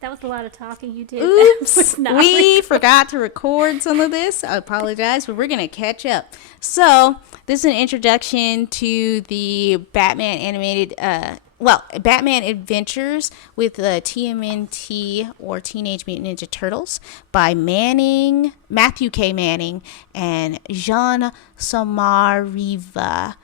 That was a lot of talking you did. Oops, we forgot to record some of this. I apologize, but we're going to catch up. So, this is an introduction to the Batman animated, Batman Adventures with TMNT or Teenage Mutant Ninja Turtles by Matthew K. Manning, and Jean Samariva.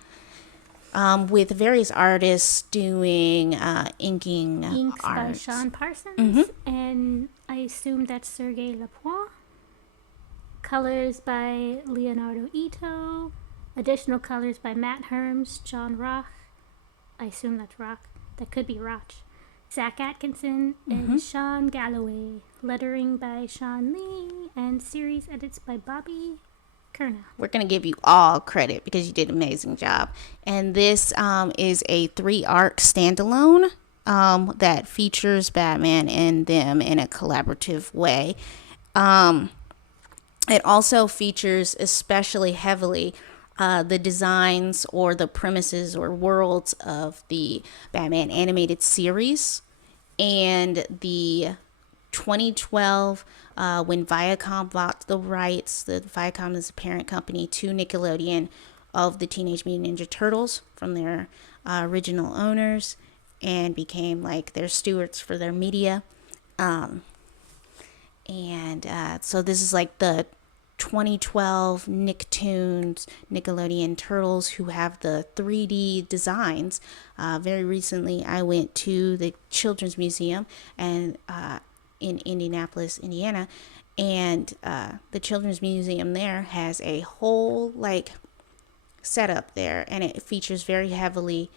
With various artists doing inking Inks by art. Sean Parsons, Mm-hmm. and I assume that's Sergei Lapointe. Colors by Leonardo Ito. Additional colors by Matt Herms, John Roch. I assume that's Rock. That could be Roch. Zach Atkinson and Sean Galloway. Lettering by Sean Lee, and series edits by Bobby Curnow. We're going to give you all credit because you did an amazing job. And this is a 3-arc standalone that features Batman and them in a collaborative way. It also features especially heavily the designs or the premises or worlds of the Batman animated series and the 2012 when Viacom bought the rights. The Viacom is the parent company to Nickelodeon of the Teenage Mutant Ninja Turtles from their original owners, and became like their stewards for their media. So this is like the 2012 Nicktoons Nickelodeon Turtles who have the 3D designs. Very recently, I went to the Children's Museum and in Indianapolis, Indiana, and the Children's Museum there has a whole like setup there, and it features very heavily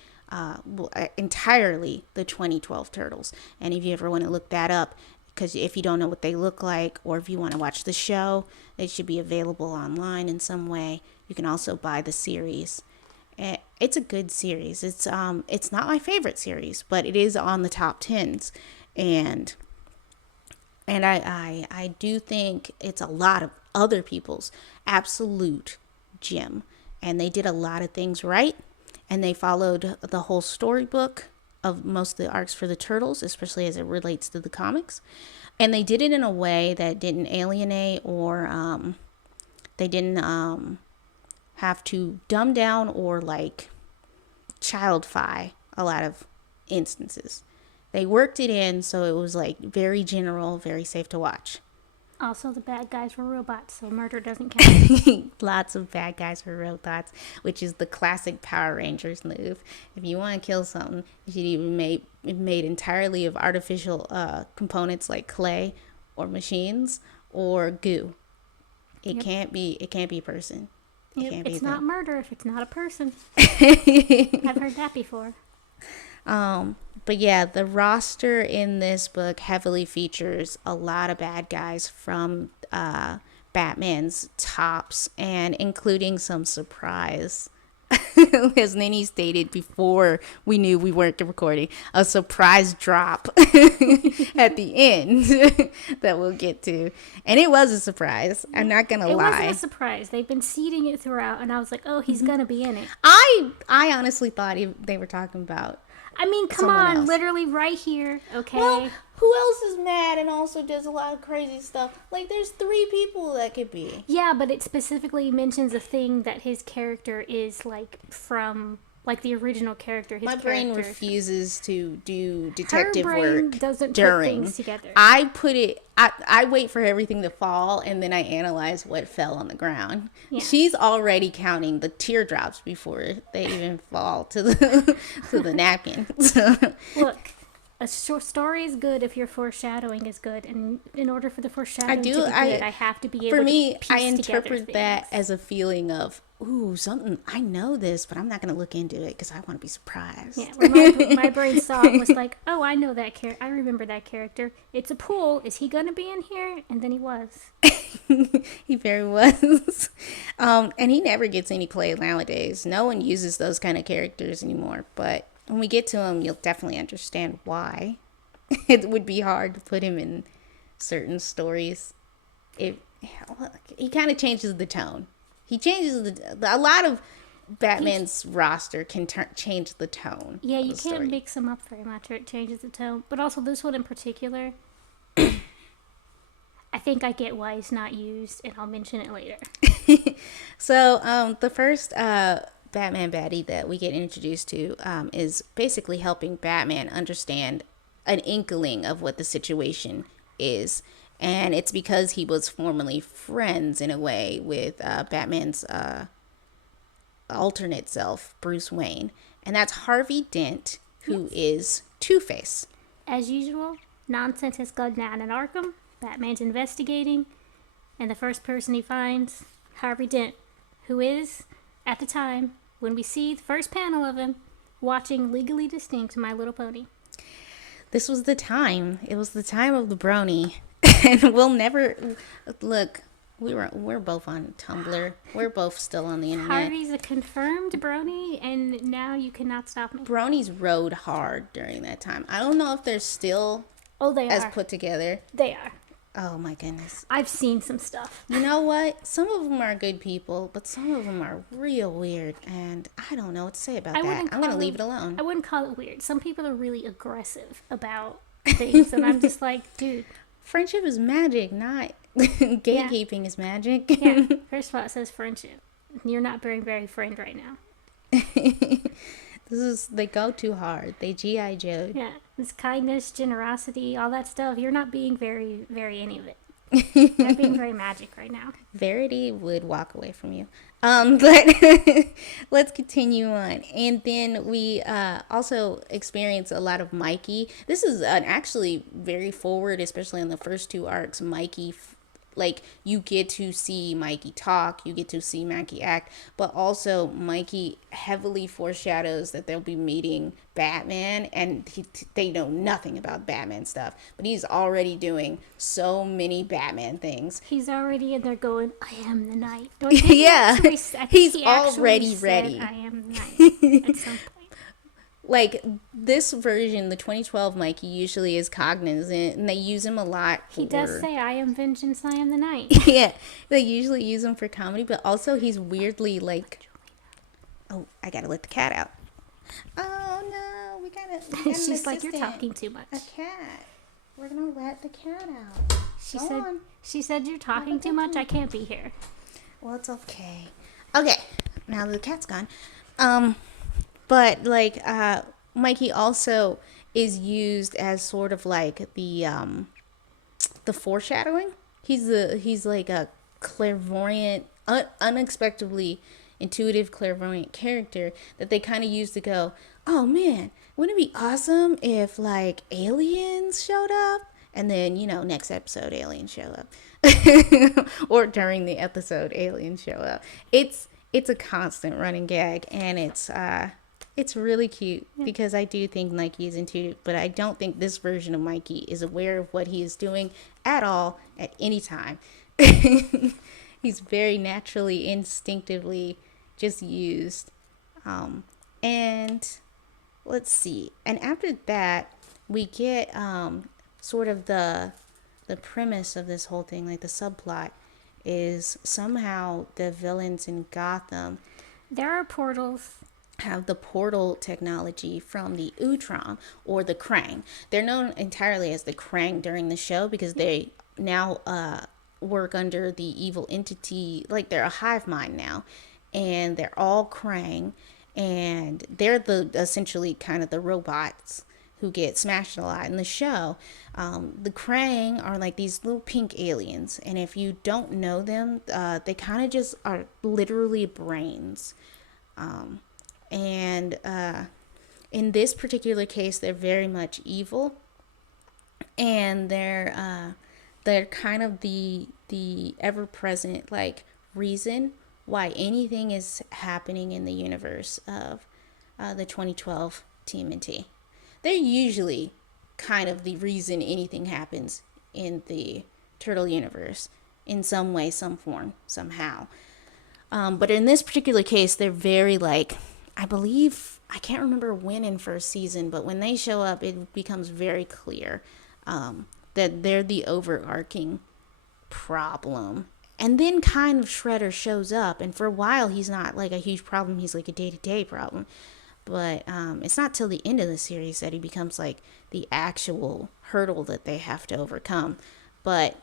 entirely the 2012 Turtles. And if you ever want to look that up, because if you don't know what they look like, or if you want to watch the show, they should be available online in some way. You can also buy the series. It's a good series. It's not my favorite series, but it is on the top 10s, and I do think it's a lot of other people's absolute gem. And they did a lot of things right. And they followed the whole storybook of most of the arcs for the Turtles, especially as it relates to the comics. And they did it in a way that didn't alienate or they didn't have to dumb down or like childify a lot of instances. They worked it in so it was like very general, very safe to watch. Also, the bad guys were robots, so murder doesn't count. Lots of bad guys were robots, which is the classic Power Rangers move. If you want to kill something, you should even made entirely of artificial components like clay or machines or goo. It can't be a person. It's not murder if it's not a person. I've heard that before. But yeah, the roster in this book heavily features a lot of bad guys from Batman's tops, and including some surprise, as Nini stated before we knew we weren't recording, a surprise drop at the end that we'll get to. And it was a surprise. I'm not going to lie. It wasn't a surprise. They've been seeding it throughout, and I was like, oh, he's going to be in it. I honestly thought they were talking about I mean, come on, else. Literally right here, okay? Well, who else is mad and also does a lot of crazy stuff? Like, there's 3 people that could be. Yeah, but it specifically mentions a thing that his character is, like, from, like, the original character. My brain refuses to do detective Her brain work doesn't during. Put things together. I wait for everything to fall, and then I analyze what fell on the ground. Yeah. She's already counting the teardrops before they even fall to the napkin. Look, a short story is good if your foreshadowing is good, and in order for the foreshadowing to be good, I have to be able to piece together things. I interpret that as a feeling of, ooh, something, I know this, but I'm not going to look into it because I want to be surprised. Yeah, when my brain saw it was like, oh, I know that character. I remember that character. It's a pool. Is he going to be in here? And then he was. He very was. And he never gets any play nowadays. No one uses those kind of characters anymore. But when we get to him, you'll definitely understand why. It would be hard to put him in certain stories. He kind of changes the tone. He changes a lot of Batman's roster can change the tone. Yeah, you can't mix them up very much, or it changes the tone. But also this one in particular, I think I get why it's not used, and I'll mention it later. So, the first Batman baddie that we get introduced to is basically helping Batman understand an inkling of what the situation is. And it's because he was formerly friends in a way with Batman's alternate self, Bruce Wayne. And that's Harvey Dent, who Yes. is Two-Face. As usual, nonsense has gone down in Arkham. Batman's investigating, and the first person he finds, Harvey Dent, who is, at the time, when we see the first panel of him, watching Legally Distinct My Little Pony. This was the time. It was the time of the brony. And we'll never look. We're both on Tumblr. We're both still on the internet. Harvey's a confirmed brony, and now you cannot stop me. Bronies rode hard during that time. I don't know if they're still Oh, they as are. put together. They are. Oh my goodness. I've seen some stuff. You know what? Some of them are good people, but some of them are real weird, and I don't know what to say about that. I'm going to leave it alone. I wouldn't call it weird. Some people are really aggressive about things, and I'm just like, dude. Friendship is magic, not gatekeeping is magic. Yeah, first of all, it says friendship. You're not being very friend right now. They go too hard. They G.I. Joe. Yeah, this kindness, generosity, all that stuff. You're not being very, very any of it. You're not being very magic right now. Verity would walk away from you. But let's continue on. And then we also experience a lot of Mikey. This is actually very forward, especially in the first two arcs. Mikey, like, you get to see Mikey talk, you get to see Mikey act, but also Mikey heavily foreshadows that they'll be meeting Batman, and they know nothing about Batman stuff, but he's already doing so many Batman things. He's already in there going, I am the night. Yeah, he's he already said, ready. I am the night at some point. Like, this version, the 2012 Mikey, usually is cognizant, and they use him a lot for... He does say, I am vengeance, I am the night. Yeah, they usually use him for comedy, but also he's weirdly, like... Oh, I gotta let the cat out. Oh, no, we gotta She's like, you're talking too much. A cat. We're gonna let the cat out. She said, you're talking too much, I can't be here. Well, it's okay. Okay, now that the cat's gone. But, like, Mikey also is used as sort of like the foreshadowing. He's like a clairvoyant, unexpectedly intuitive clairvoyant character that they kind of use to go, oh man, wouldn't it be awesome if, like, aliens showed up? And then, next episode, aliens show up. Or during the episode, aliens show up. It's a constant running gag, and it's really cute because I do think Mikey is intuitive, but I don't think this version of Mikey is aware of what he is doing at all at any time. He's very naturally, instinctively just used. And let's see. And after that, we get sort of the premise of this whole thing, like the subplot, is somehow the villains in Gotham, there are portals, have the portal technology from the Utrom or the Krang. They're known entirely as the Krang during the show because they now work under the evil entity, like they're a hive mind now, and they're all Krang, and they're essentially kind of the robots who get smashed a lot in the show. The Krang are like these little pink aliens, and if you don't know them, they kind of just are literally brains. And in this particular case, they're very much evil, and they're kind of the ever-present, like, reason why anything is happening in the universe of the 2012 TMNT. They're usually kind of the reason anything happens in the Turtle universe in some way, some form, somehow. But in this particular case, they're very, like, I believe, I can't remember when in first season, but when they show up, it becomes very clear that they're the overarching problem. And then kind of Shredder shows up, and for a while he's not like a huge problem, he's like a day-to-day problem. But it's not till the end of the series that he becomes like the actual hurdle that they have to overcome. But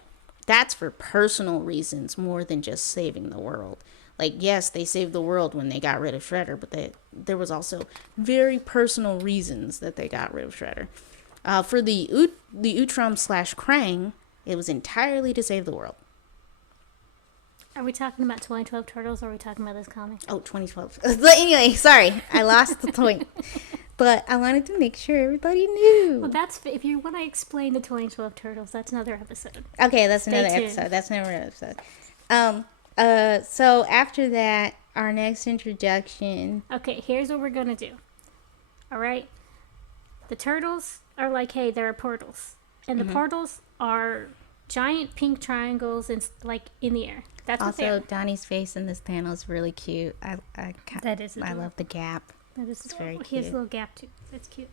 that's for personal reasons more than just saving the world. Like, yes, they saved the world when they got rid of Shredder, but there was also very personal reasons that they got rid of Shredder. For the Utrum slash Krang, it was entirely to save the world. Are we talking about 2012 Turtles, or are we talking about this comic? Oh, 2012. But anyway, sorry, I lost the point. But I wanted to make sure everybody knew. Well, that's if you want to explain the 2012 Turtles, that's another episode. Okay, that's Stay another tuned. episode. That's another episode. So after that, our next introduction. Okay, here's what we're gonna do. All right, the turtles are like, hey, there are portals, and the portals are giant pink triangles and like in the air. That's what they Also, are. Donnie's face in this panel is really cute. That is I adorable. love the gap. That is It's very adorable. He has a cute. little gap too. That's cute.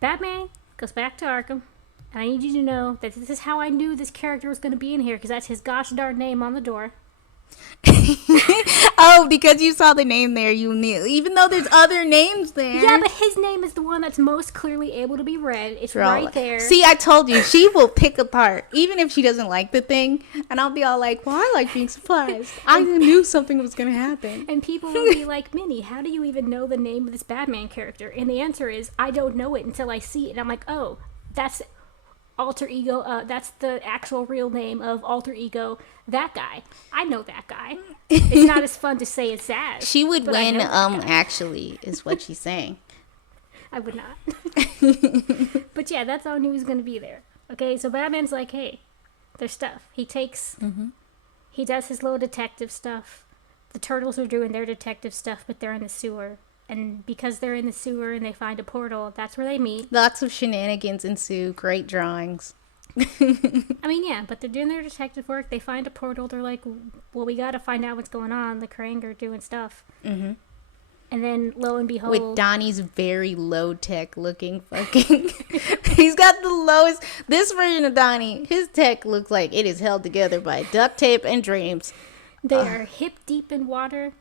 Batman goes back to Arkham, and I need you to know that this is how I knew this character was going to be in here, because that's his gosh darn name on the door. Oh, because you saw the name there, you knew. Even though there's other names there. Yeah, but his name is the one that's most clearly able to be read. It's right there. See, I told you, she will pick apart, even if she doesn't like the thing. And I'll be all like, well, I like being surprised. I knew something was going to happen. And people will be like, Minnie, how do you even know the name of this Batman character? And the answer is, I don't know it until I see it. And I'm like, oh, that's alter ego. That's the actual real name of alter ego. That guy. I know that guy. It's not as fun to say as Zaz. She would but I win, know that guy. actually, is what she's saying. I would not. But yeah, that's how I knew he was going to be there. Okay, so Batman's like, hey, there's stuff. He takes, he does his little detective stuff. The turtles are doing their detective stuff, but they're in the sewer. And because they're in the sewer and they find a portal, that's where they meet. Lots of shenanigans ensue. Great drawings. I mean, yeah, but they're doing their detective work. They find a portal. They're like, well, we got to find out what's going on. The Krang are doing stuff. And then, lo and behold... With Donnie's very low-tech looking fucking... He's got the lowest... This version of Donnie, his tech looks like it is held together by duct tape and dreams. They are hip deep in water.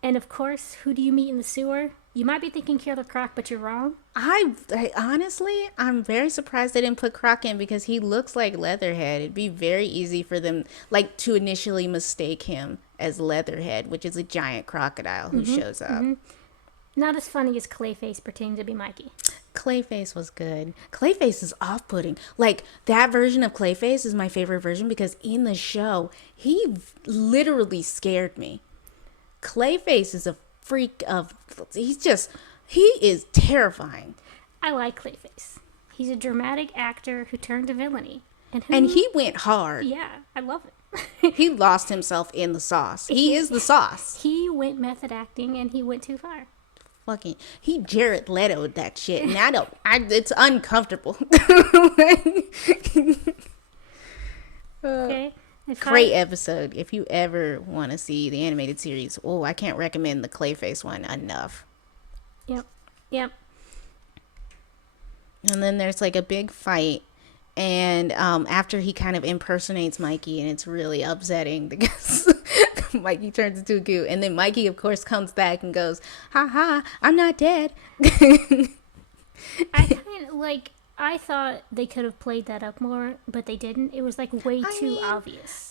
And of course, who do you meet in the sewer? You might be thinking Killer Croc, but you're wrong. I honestly, I'm very surprised they didn't put Croc in because he looks like Leatherhead. It'd be very easy for them, like, to initially mistake him as Leatherhead, which is a giant crocodile who shows up. Not as funny as Clayface pretending to be Mikey. Clayface was good. Clayface is off-putting. Like, that version of Clayface is my favorite version because in the show, he literally scared me. Clayface is a freak of... he is terrifying. I like Clayface. He's a dramatic actor who turned to villainy. And he went hard. Yeah, I love it. He lost himself in the sauce. He is the sauce. He went method acting and he went too far. Fucking, he Jared Leto'd that shit. And it's uncomfortable. Okay? Great episode. If you ever want to see the animated series, I can't recommend the Clayface one enough. Yep. And then there's like a big fight, and after he kind of impersonates Mikey, and it's really upsetting because Mikey turns into a goo, and then Mikey of course comes back and goes, "Ha ha, I'm not dead." I thought they could have played that up more, but they didn't. It was like way too obvious.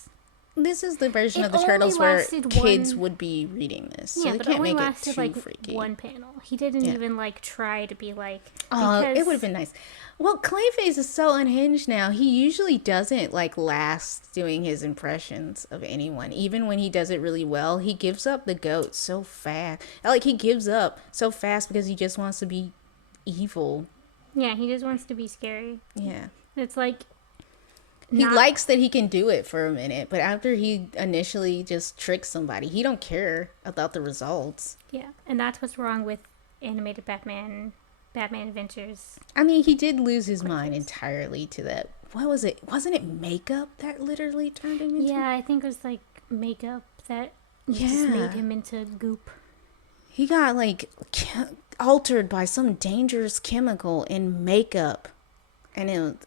This is the version It of the only Turtles where lasted kids one- would be reading this. Yeah, So they but it can't only make it lasted too like freaky. one panel. He didn't even like try to be like. Oh, it because- would have been nice. Well, Clayface is so unhinged now. He usually doesn't like last doing his impressions of anyone. Even when he does it really well, he gives up the goat so fast. Like, he gives up so fast because he just wants to be evil. Yeah, he just wants to be scary. Yeah. It's like. He likes that he can do it for a minute, but after he initially just tricks somebody, he don't care about the results. Yeah, and that's what's wrong with animated Batman Adventures. I mean, he did lose his mind entirely to that. What was it? Wasn't it makeup that literally turned him into? Yeah, I think it was like makeup that just made him into goop. He got like altered by some dangerous chemical in makeup. And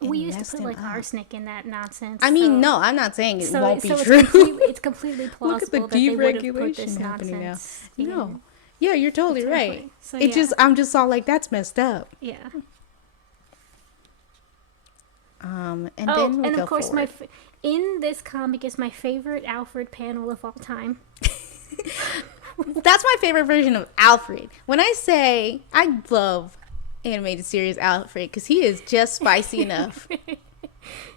We and used to messed put him like up. arsenic in that nonsense. I mean, no, I'm not saying it won't be so true. it's completely Look at the plausible that they would have put this deregulation happening now. nonsense No. in. Yeah, you're totally right. Exactly. So It yeah, just, I'm just all like, that's messed up. yeah. And Oh, then we and of go course, forward. in this comic is my favorite Alfred panel of all time. That's my favorite version of Alfred. When I say I love animated series Alfred, because he is just spicy enough.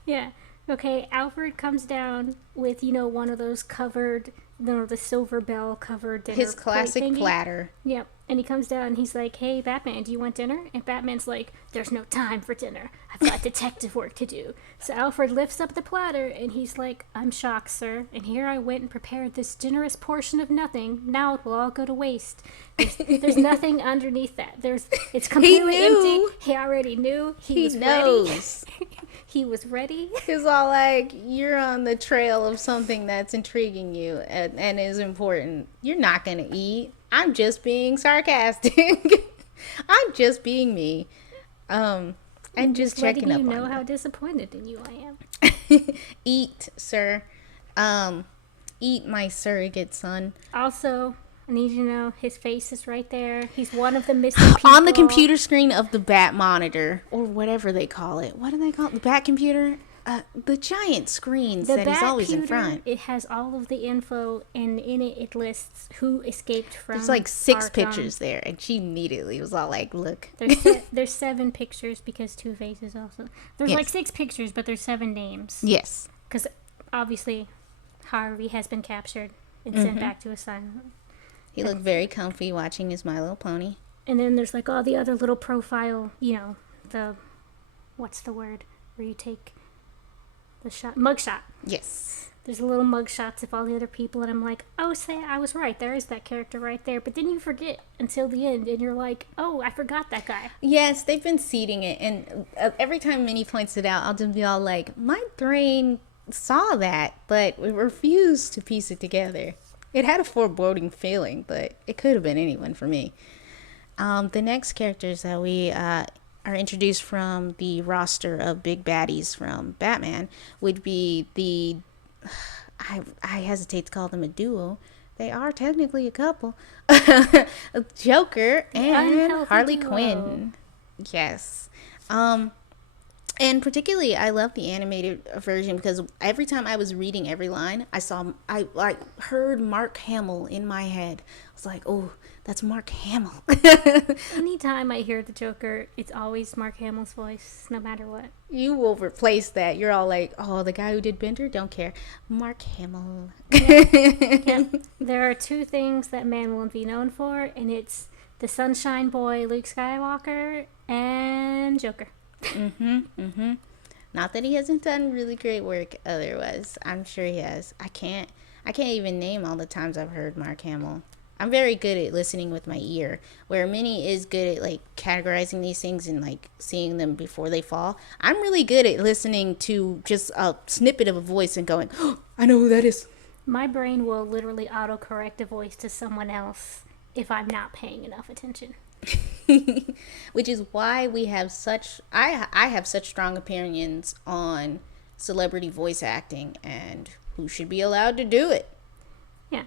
Yeah. Okay, Alfred comes down with, one of those covered, the silver bell covered dinner His plate classic thingy. platter. Yep. And he comes down and he's like, "Hey, Batman, do you want dinner?" And Batman's like, "There's no time for dinner. I've got detective work to do." So Alfred lifts up the platter and he's like, "I'm shocked, sir. And here I went and prepared this generous portion of nothing. Now it will all go to waste. There's nothing underneath that. It's completely knew. empty." He already knew. He was knows. ready. He was ready. He's all like, you're on the trail of something that's intriguing you and is important. You're not going to eat. I'm just being sarcastic. I'm just being me. And just checking letting up you on know you. how disappointed in you I am. Eat, sir. Eat, my surrogate son. Also, I need you to know his face is right there. He's one of the missing people. On the computer screen of the Bat monitor, or whatever they call it. What do they call it? The Bat computer? The giant screens that he's always in front. It has all of the info, and in it lists who escaped from. There's like 6 Arkham. pictures there, and she immediately was all like, look. There's 7 pictures because Two-Face is also. There's Yes. like 6 pictures, but there's 7 names. Yes. Because obviously, Harvey has been captured and sent back to asylum. He looked very comfy watching his My Little Pony. And then there's like all the other little profile, what's the word where you take the mugshot. Yes. There's little mugshots of all the other people, and I'm like, oh, say I was right. There is that character right there. But then you forget until the end, and you're like, oh, I forgot that guy. Yes, they've been seeding it, and every time Minnie points it out, I'll just be all like, my brain saw that, but we refused to piece it together. It had a foreboding feeling, but it could have been anyone for me. The next characters that we are introduced from the roster of big baddies from Batman would be the... I hesitate to call them a duo. They are technically a couple. Joker and Harley duo. Quinn. Yes. And particularly, I love the animated version because every time I was reading every line, I heard Mark Hamill in my head. I was like, oh, that's Mark Hamill. Anytime I hear the Joker, it's always Mark Hamill's voice, no matter what. You will replace that. You're all like, oh, the guy who did Bender? Don't care. Mark Hamill. Yep. There are 2 things that man won't be known for, and it's the Sunshine Boy Luke Skywalker and Joker. Not that he hasn't done really great work otherwise. I'm sure he has. I can't even name all the times I've heard Mark Hamill. I'm very good at listening with my ear, where Minnie is good at like categorizing these things and like seeing them before they fall. I'm really good at listening to just a snippet of a voice and going, oh, I know who that is. My brain will literally autocorrect a voice to someone else if I'm not paying enough attention. Which is why we have I have such strong opinions on celebrity voice acting and who should be allowed to do it. Yeah.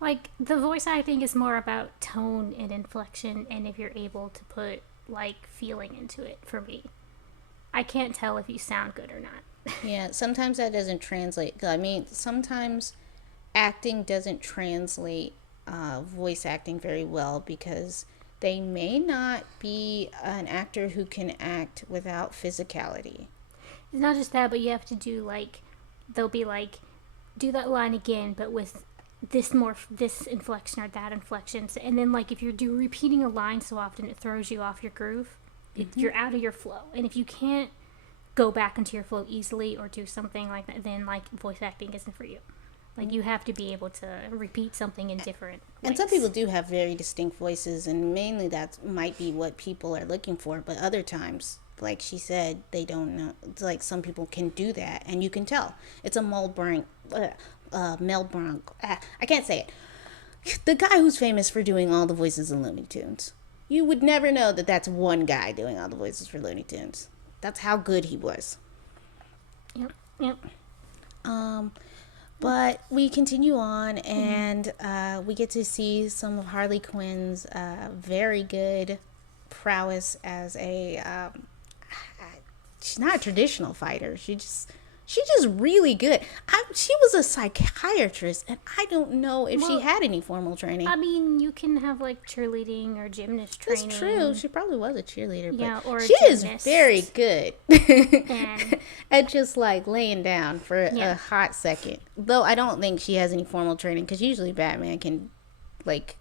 Like, the voice acting is more about tone and inflection, and if you're able to put, like, feeling into it, for me. I can't tell if you sound good or not. Yeah, sometimes that doesn't translate. I mean, sometimes acting doesn't translate voice acting very well because they may not be an actor who can act without physicality. It's not just that, but you have to do, like, they'll be like, do that line again, but with this inflection or that inflection. And then, like, if you're repeating a line so often, it throws you off your groove. You're out of your flow. And if you can't go back into your flow easily or do something like that, then, like, voice acting isn't for you. Like, you have to be able to repeat something in different ways. And some people do have very distinct voices, and mainly that might be what people are looking for. But other times, like she said, they don't know. It's like some people can do that, and you can tell. It's a Mel Blanc. I can't say it. The guy who's famous for doing all the voices in Looney Tunes. You would never know that that's one guy doing all the voices for Looney Tunes. That's how good he was. Yep. Yep. But we continue on, and we get to see some of Harley Quinn's very good prowess as a. She's not a traditional fighter. She's just really good. She was a psychiatrist, and I don't know if she had any formal training. I mean, you can have like cheerleading or gymnast training. That's true. She probably was a cheerleader, Yeah, but or a she is gymnast. very good And at just like laying down for a hot second. Though I don't think she has any formal training, because usually Batman can like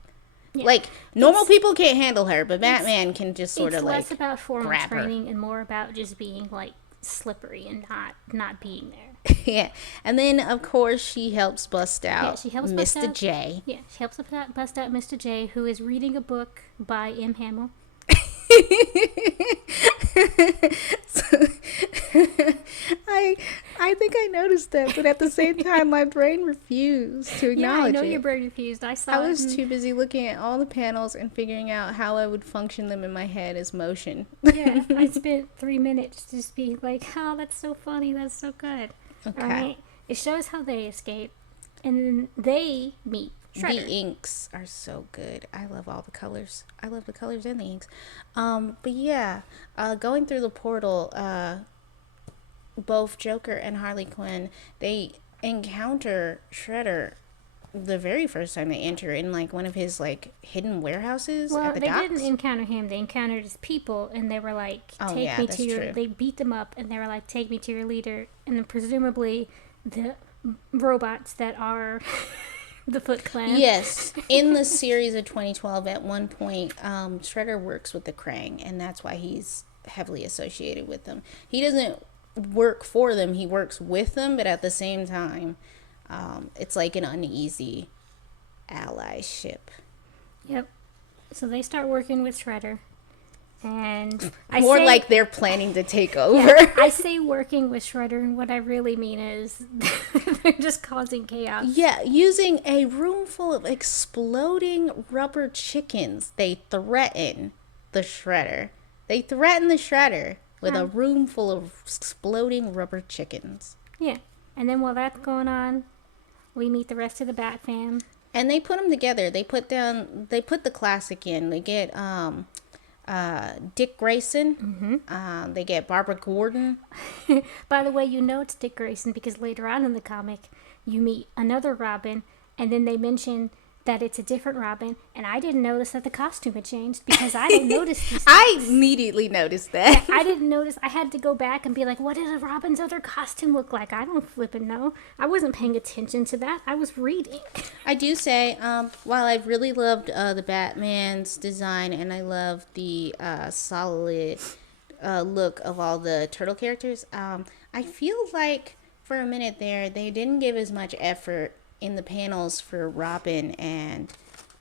normal people can't handle her, but Batman can just sort of like it's less about formal grab her. training and more about just being like slippery and not being there. Yeah, and then of course she helps bust out she helps Mr. bust out, J. Yeah, she helps bust out Mr. J, who is reading a book by M. Hamill. I think I noticed that, but at the same time, my brain refused to acknowledge I know it. your brain refused. I was too busy looking at all the panels and figuring out how I would function them in my head as motion. Yeah, I spent 3 minutes just being like, "Oh, that's so funny. That's so good." Okay. All right. It shows how they escape, and then they meet Shredder. The inks are so good. I love all the colors. I love the colors and the inks. But yeah, going through the portal, both Joker and Harley Quinn, they encounter Shredder the very first time they enter in like one of his like hidden warehouses at the docks. They didn't encounter him. They encountered his people, and they were like, "Take me to your." True. They beat them up, and they were like, "Take me to your leader." And then presumably, the robots that are the Foot Clan. Yes, in the series of 2012, at one point, Shredder works with the Krang, and that's why he's heavily associated with them. He doesn't work for them; he works with them, but at the same time, it's like an uneasy allyship. Yep. So they start working with Shredder, and like they're planning to take over. Yeah, I say working with Shredder, and what I really mean is they're just causing chaos. Yeah, using a room full of exploding rubber chickens, they threaten the Shredder. They threaten the Shredder with a room full of exploding rubber chickens. Yeah, and then while that's going on, we meet the rest of the Bat Fam. And they put them together. They put the classic in. They get Dick Grayson. Mm-hmm. They get Barbara Gordon. By the way, you know it's Dick Grayson because later on in the comic, you meet another Robin, and then they mention that it's a different Robin, and I didn't notice that the costume had changed because I don't notice these things. I immediately noticed that. I didn't notice. I had to go back and be like, what did a Robin's other costume look like? I don't flippin' know. I wasn't paying attention to that. I was reading. I do say, while I really loved the Batman's design, and I love the solid look of all the turtle characters, I feel like for a minute there, they didn't give as much effort in the panels for Robin and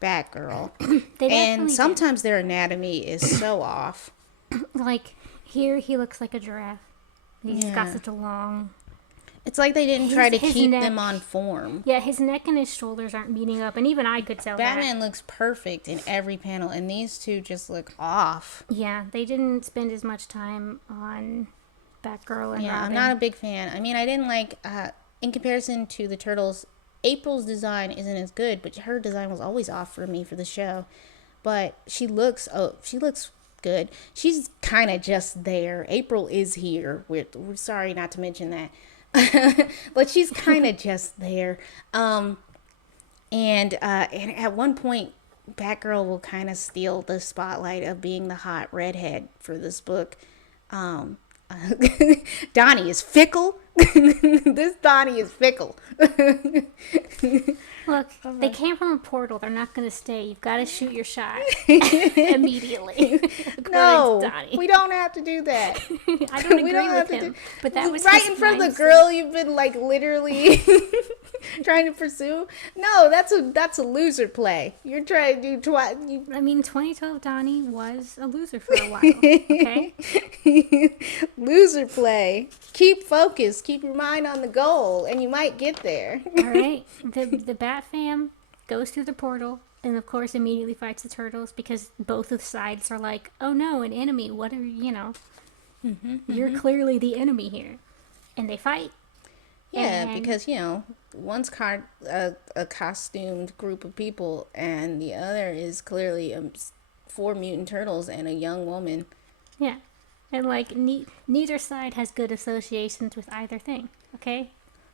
Batgirl. And sometimes their anatomy is so off. Like, here he looks like a giraffe. He's got such a long... It's like they didn't try to keep them on form. Yeah, his neck and his shoulders aren't meeting up, and even I could tell Batman looks perfect in every panel, and these two just look off. Yeah, they didn't spend as much time on Batgirl and Robin. I'm not a big fan. I mean, I didn't like... in comparison to the Turtles, April's design isn't as good, but her design was always off for me for the show. But she looks good. She's kind of just there. April is here. We're sorry not to mention that. But she's kind of just there. And at one point, Batgirl will kind of steal the spotlight of being the hot redhead for this book. Donnie is fickle. This Donnie is fickle. Look, they came from a portal. They're not going to stay. You've got to shoot your shot immediately. No, we don't have to do that. I don't agree with him. But that was right in front of the girl you've been like literally trying to pursue. No, that's a loser play. You're trying to do I mean, 2012 Donnie was a loser for a while. Okay. Loser play. Keep focused. Keep your mind on the goal, and you might get there. All right. The Bat Fam goes through the portal, and of course immediately fights the Turtles because both of sides are like, oh no, an enemy. What are You're clearly the enemy here. And they fight. Yeah, And because one's a costumed group of people, and the other is clearly four mutant turtles and a young woman. yeah. And like neither side has good associations with either thing. Okay?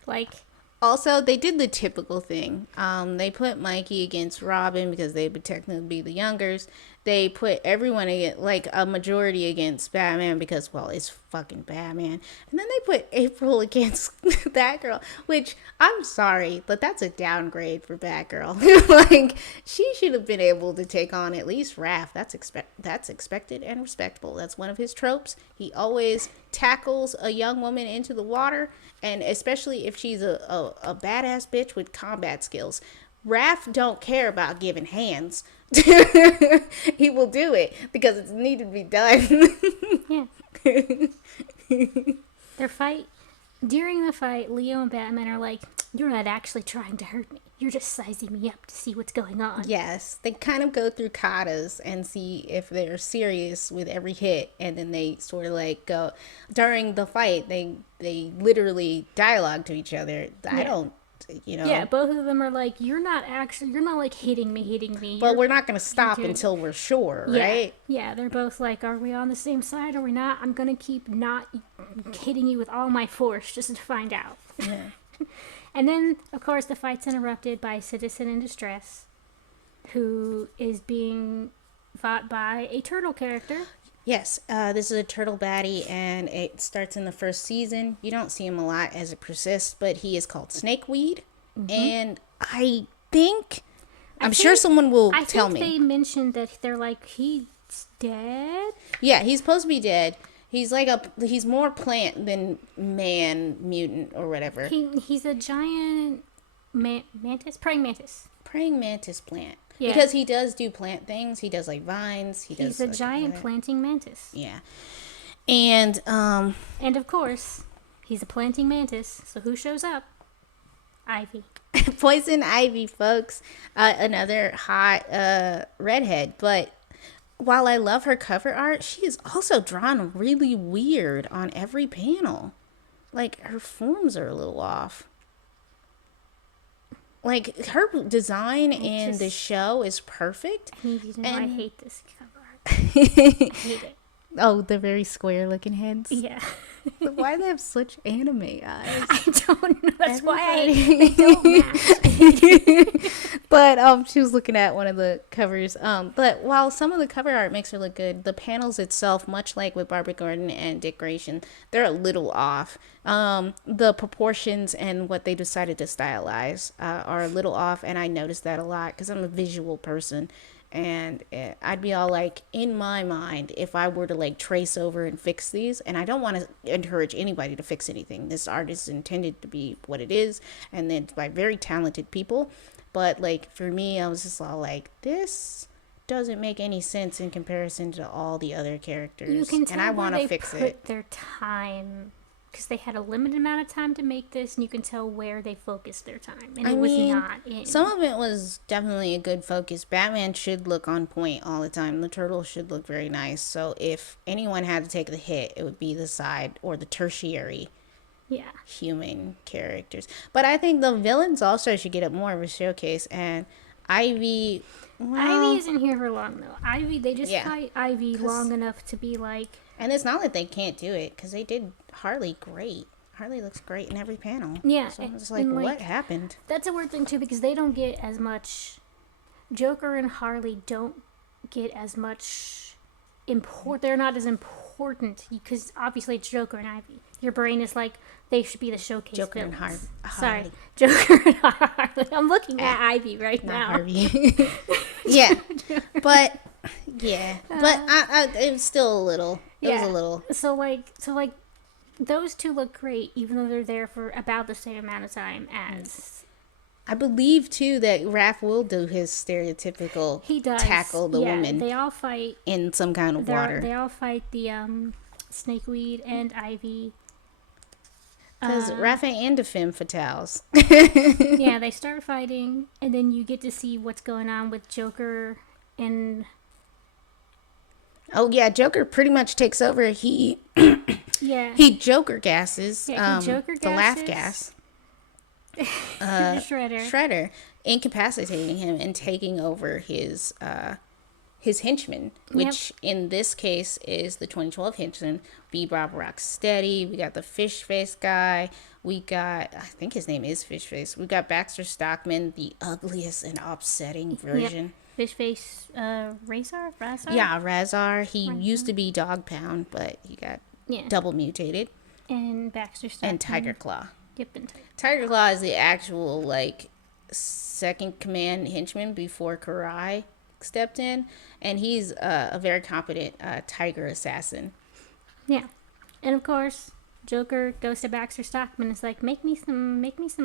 Like Also, they did the typical thing. They put Mikey against Robin because they would technically be the youngers. They put everyone against, like a majority against Batman because, well, it's fucking Batman. And then they put April against that girl, which I'm sorry, but that's a downgrade for Batgirl. Like, she should have been able to take on at least Raph. That's expected and respectable. That's one of his tropes. He always tackles a young woman into the water, and especially if she's a badass bitch with combat skills. Raph don't care about giving hands. He will do it because it's needed to be done. yeah. During the fight, Leo and Batman are like, "You're not actually trying to hurt me. You're just sizing me up to see what's going on." Yes, they kind of go through katas and see if they're serious with every hit, and then they sort of like go during the fight. They literally dialogue to each other. I don't, Yeah, both of them are like, you're not like hitting me. But we're not going to stop until we're sure, right? Yeah, they're both like, are we on the same side? Are we not? I'm going to keep not hitting you with all my force just to find out. Yeah. And then, of course, the fight's interrupted by a citizen in distress who is being fought by a turtle character. Yes, this is a turtle baddie, and it starts in the first season. You don't see him a lot as it persists, but he is called Snakeweed. And I'm sure someone will tell me. I think they mentioned that they're like, he's dead? Yeah, he's supposed to be dead. He's like he's more plant than man mutant or whatever. He's a giant mantis? Praying mantis. Praying mantis plant. Yeah. Because he does do plant things. He does like vines. He's a giant planting mantis. Yeah. And of course, he's a planting mantis. So who shows up? Ivy. Poison Ivy, folks. Another hot redhead. But while I love her cover art, she is also drawn really weird on every panel. Like, her forms are a little off. Like, her design in the show is perfect. I hate this cover art. I hate it. Oh, the very square looking heads? Yeah. Why do they have such anime eyes? I don't know. That's why they don't match. But she was looking at one of the covers. But while some of the cover art makes her look good, the panels itself, much like with Barbara Gordon and Dick Grayson, they're a little off. The proportions and what they decided to stylize are a little off, and I noticed that a lot because I'm a visual person. And I'd be all like, in my mind, if I were to like trace over and fix these, and I don't want to encourage anybody to fix anything. This art is intended to be what it is, and then by very talented people. But like for me, I was just all like, this doesn't make any sense in comparison to all the other characters. You can tell and I want to fix it. Their time. Because they had a limited amount of time to make this, and you can tell where they focused their time. And it was not in. Some of it was definitely a good focus. Batman should look on point all the time. The Turtles should look very nice. So if anyone had to take the hit, it would be the side or the tertiary human characters. But I think the villains also should get more of a showcase. And Ivy... Ivy isn't here for long, though. They just fight Ivy long enough to be like... And it's not that they can't do it, because they did Harley great. Harley looks great in every panel. Yeah. So I was like, what happened? That's a weird thing, too, because they don't get as much... Joker and Harley don't get as much... They're not as important, because obviously it's Joker and Ivy. Your brain is like, they should be the showcase Joker villains. and Harley. Sorry, Joker and Harley. I'm looking at Ivy right now. Harvey. Yeah. But, yeah. But it was still a little... It was a little. So like, those two look great, even though they're there for about the same amount of time as. I believe too that Raph will do his stereotypical. He does tackle the woman. They all fight in some kind of water. They all fight the Snakeweed and Ivy. Because Raph ain't into femme fatales. Yeah, they start fighting, and then you get to see what's going on with Joker and. Oh, yeah, Joker pretty much takes over. He Yeah. He Joker gasses, Yeah, he Joker the laugh gases. gas, The Shredder. Shredder, incapacitating him and taking over his henchman, Yep. which in this case is the 2012 henchman, Bebop Rocksteady. We got the Fish Face guy. We got, I think his name is Fish Face. We got Baxter Stockman, the ugliest and upsetting Yep. version. Fish face, Razor? Razor? Yeah, Razar. He Razor. used to be Dog Pound, but he got Yeah. double mutated. And Baxter Stockman. And Tiger Claw. Yep, and Tiger. Tiger Claw is the actual, like, second command henchman before Karai stepped in, and he's a very competent tiger assassin. Yeah. And of course, Joker goes to Baxter Stockman and is like, make me some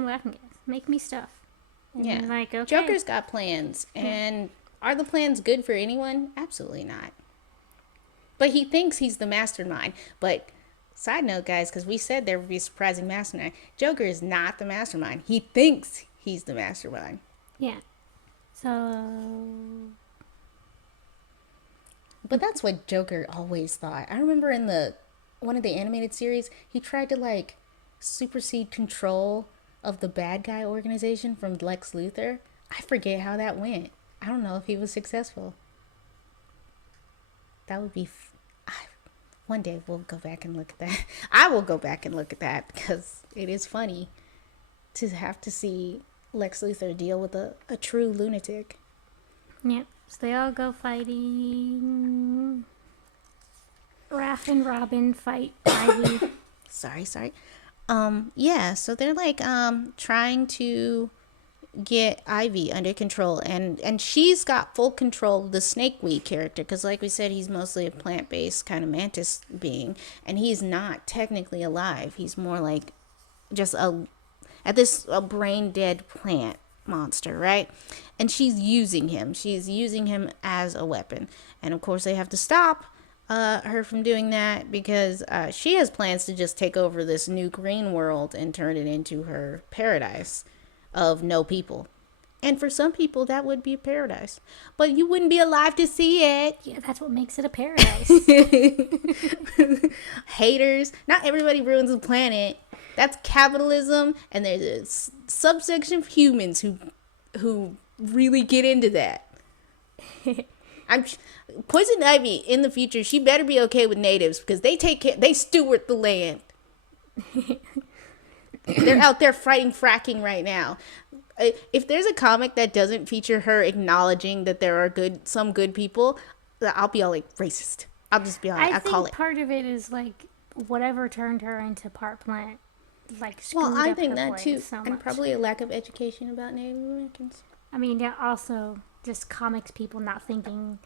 laughing gas. Make me stuff. And Yeah. like, okay. Joker's got plans, and are the plans good for anyone? Absolutely not. But he thinks he's the mastermind. But side note, guys, because we said there would be a surprising mastermind. Joker is not the mastermind. He thinks he's the mastermind. Yeah. So. But that's what Joker always thought. I remember in one of the animated series, he tried to like supersede control of the bad guy organization from Lex Luthor. I forget how that went. I don't know if he was successful. That would be one day we'll go back and look at that. I will go back and look at that because it is funny to have to see Lex Luthor deal with a true lunatic. Yep. So they all go fighting. Raph and Robin fight Ivy. Sorry. Yeah, so they're like trying to get Ivy under control, and she's got full control of the Snakeweed character, because like we said, he's mostly a plant-based kind of mantis being, and he's not technically alive. He's more like just a brain dead plant monster, right? And she's using him as a weapon, and of course they have to stop her from doing that, because she has plans to just take over this new green world and turn it into her paradise of no people. And for some people that would be a paradise, but you wouldn't be alive to see it. Yeah, that's what makes it a paradise. Haters. Not everybody ruins the planet. That's capitalism, and there's a subsection of humans who really get into that. Poison Ivy in the future, she better be okay with natives, because they steward the land. They're out there fighting fracking right now. If there's a comic that doesn't feature her acknowledging that there are some good people, I'll be all like racist. I'll just be all like, I call think it. part of it is like whatever turned her into part plant, like screwed Well, I up think her that plate too, so and much. probably a lack of education about Native Americans. I mean, yeah, also just comics people not thinking.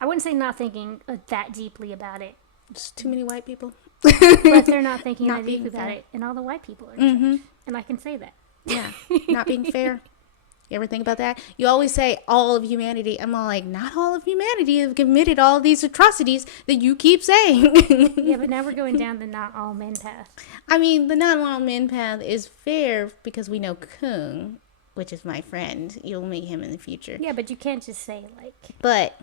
I wouldn't say not thinking that deeply about it, Just too many white people. but they're not thinking Not that deeply being about fair. it, and all the white people are in charge. And I can say that. Yeah, not being fair. You ever think about that? You always say all of humanity. I'm all like, not all of humanity have committed all these atrocities that you keep saying. Yeah, but now we're going down the not all men path. I mean, the not all men path is fair because we know Kung, which is my friend. You'll meet him in the future. Yeah, but you can't just say like. But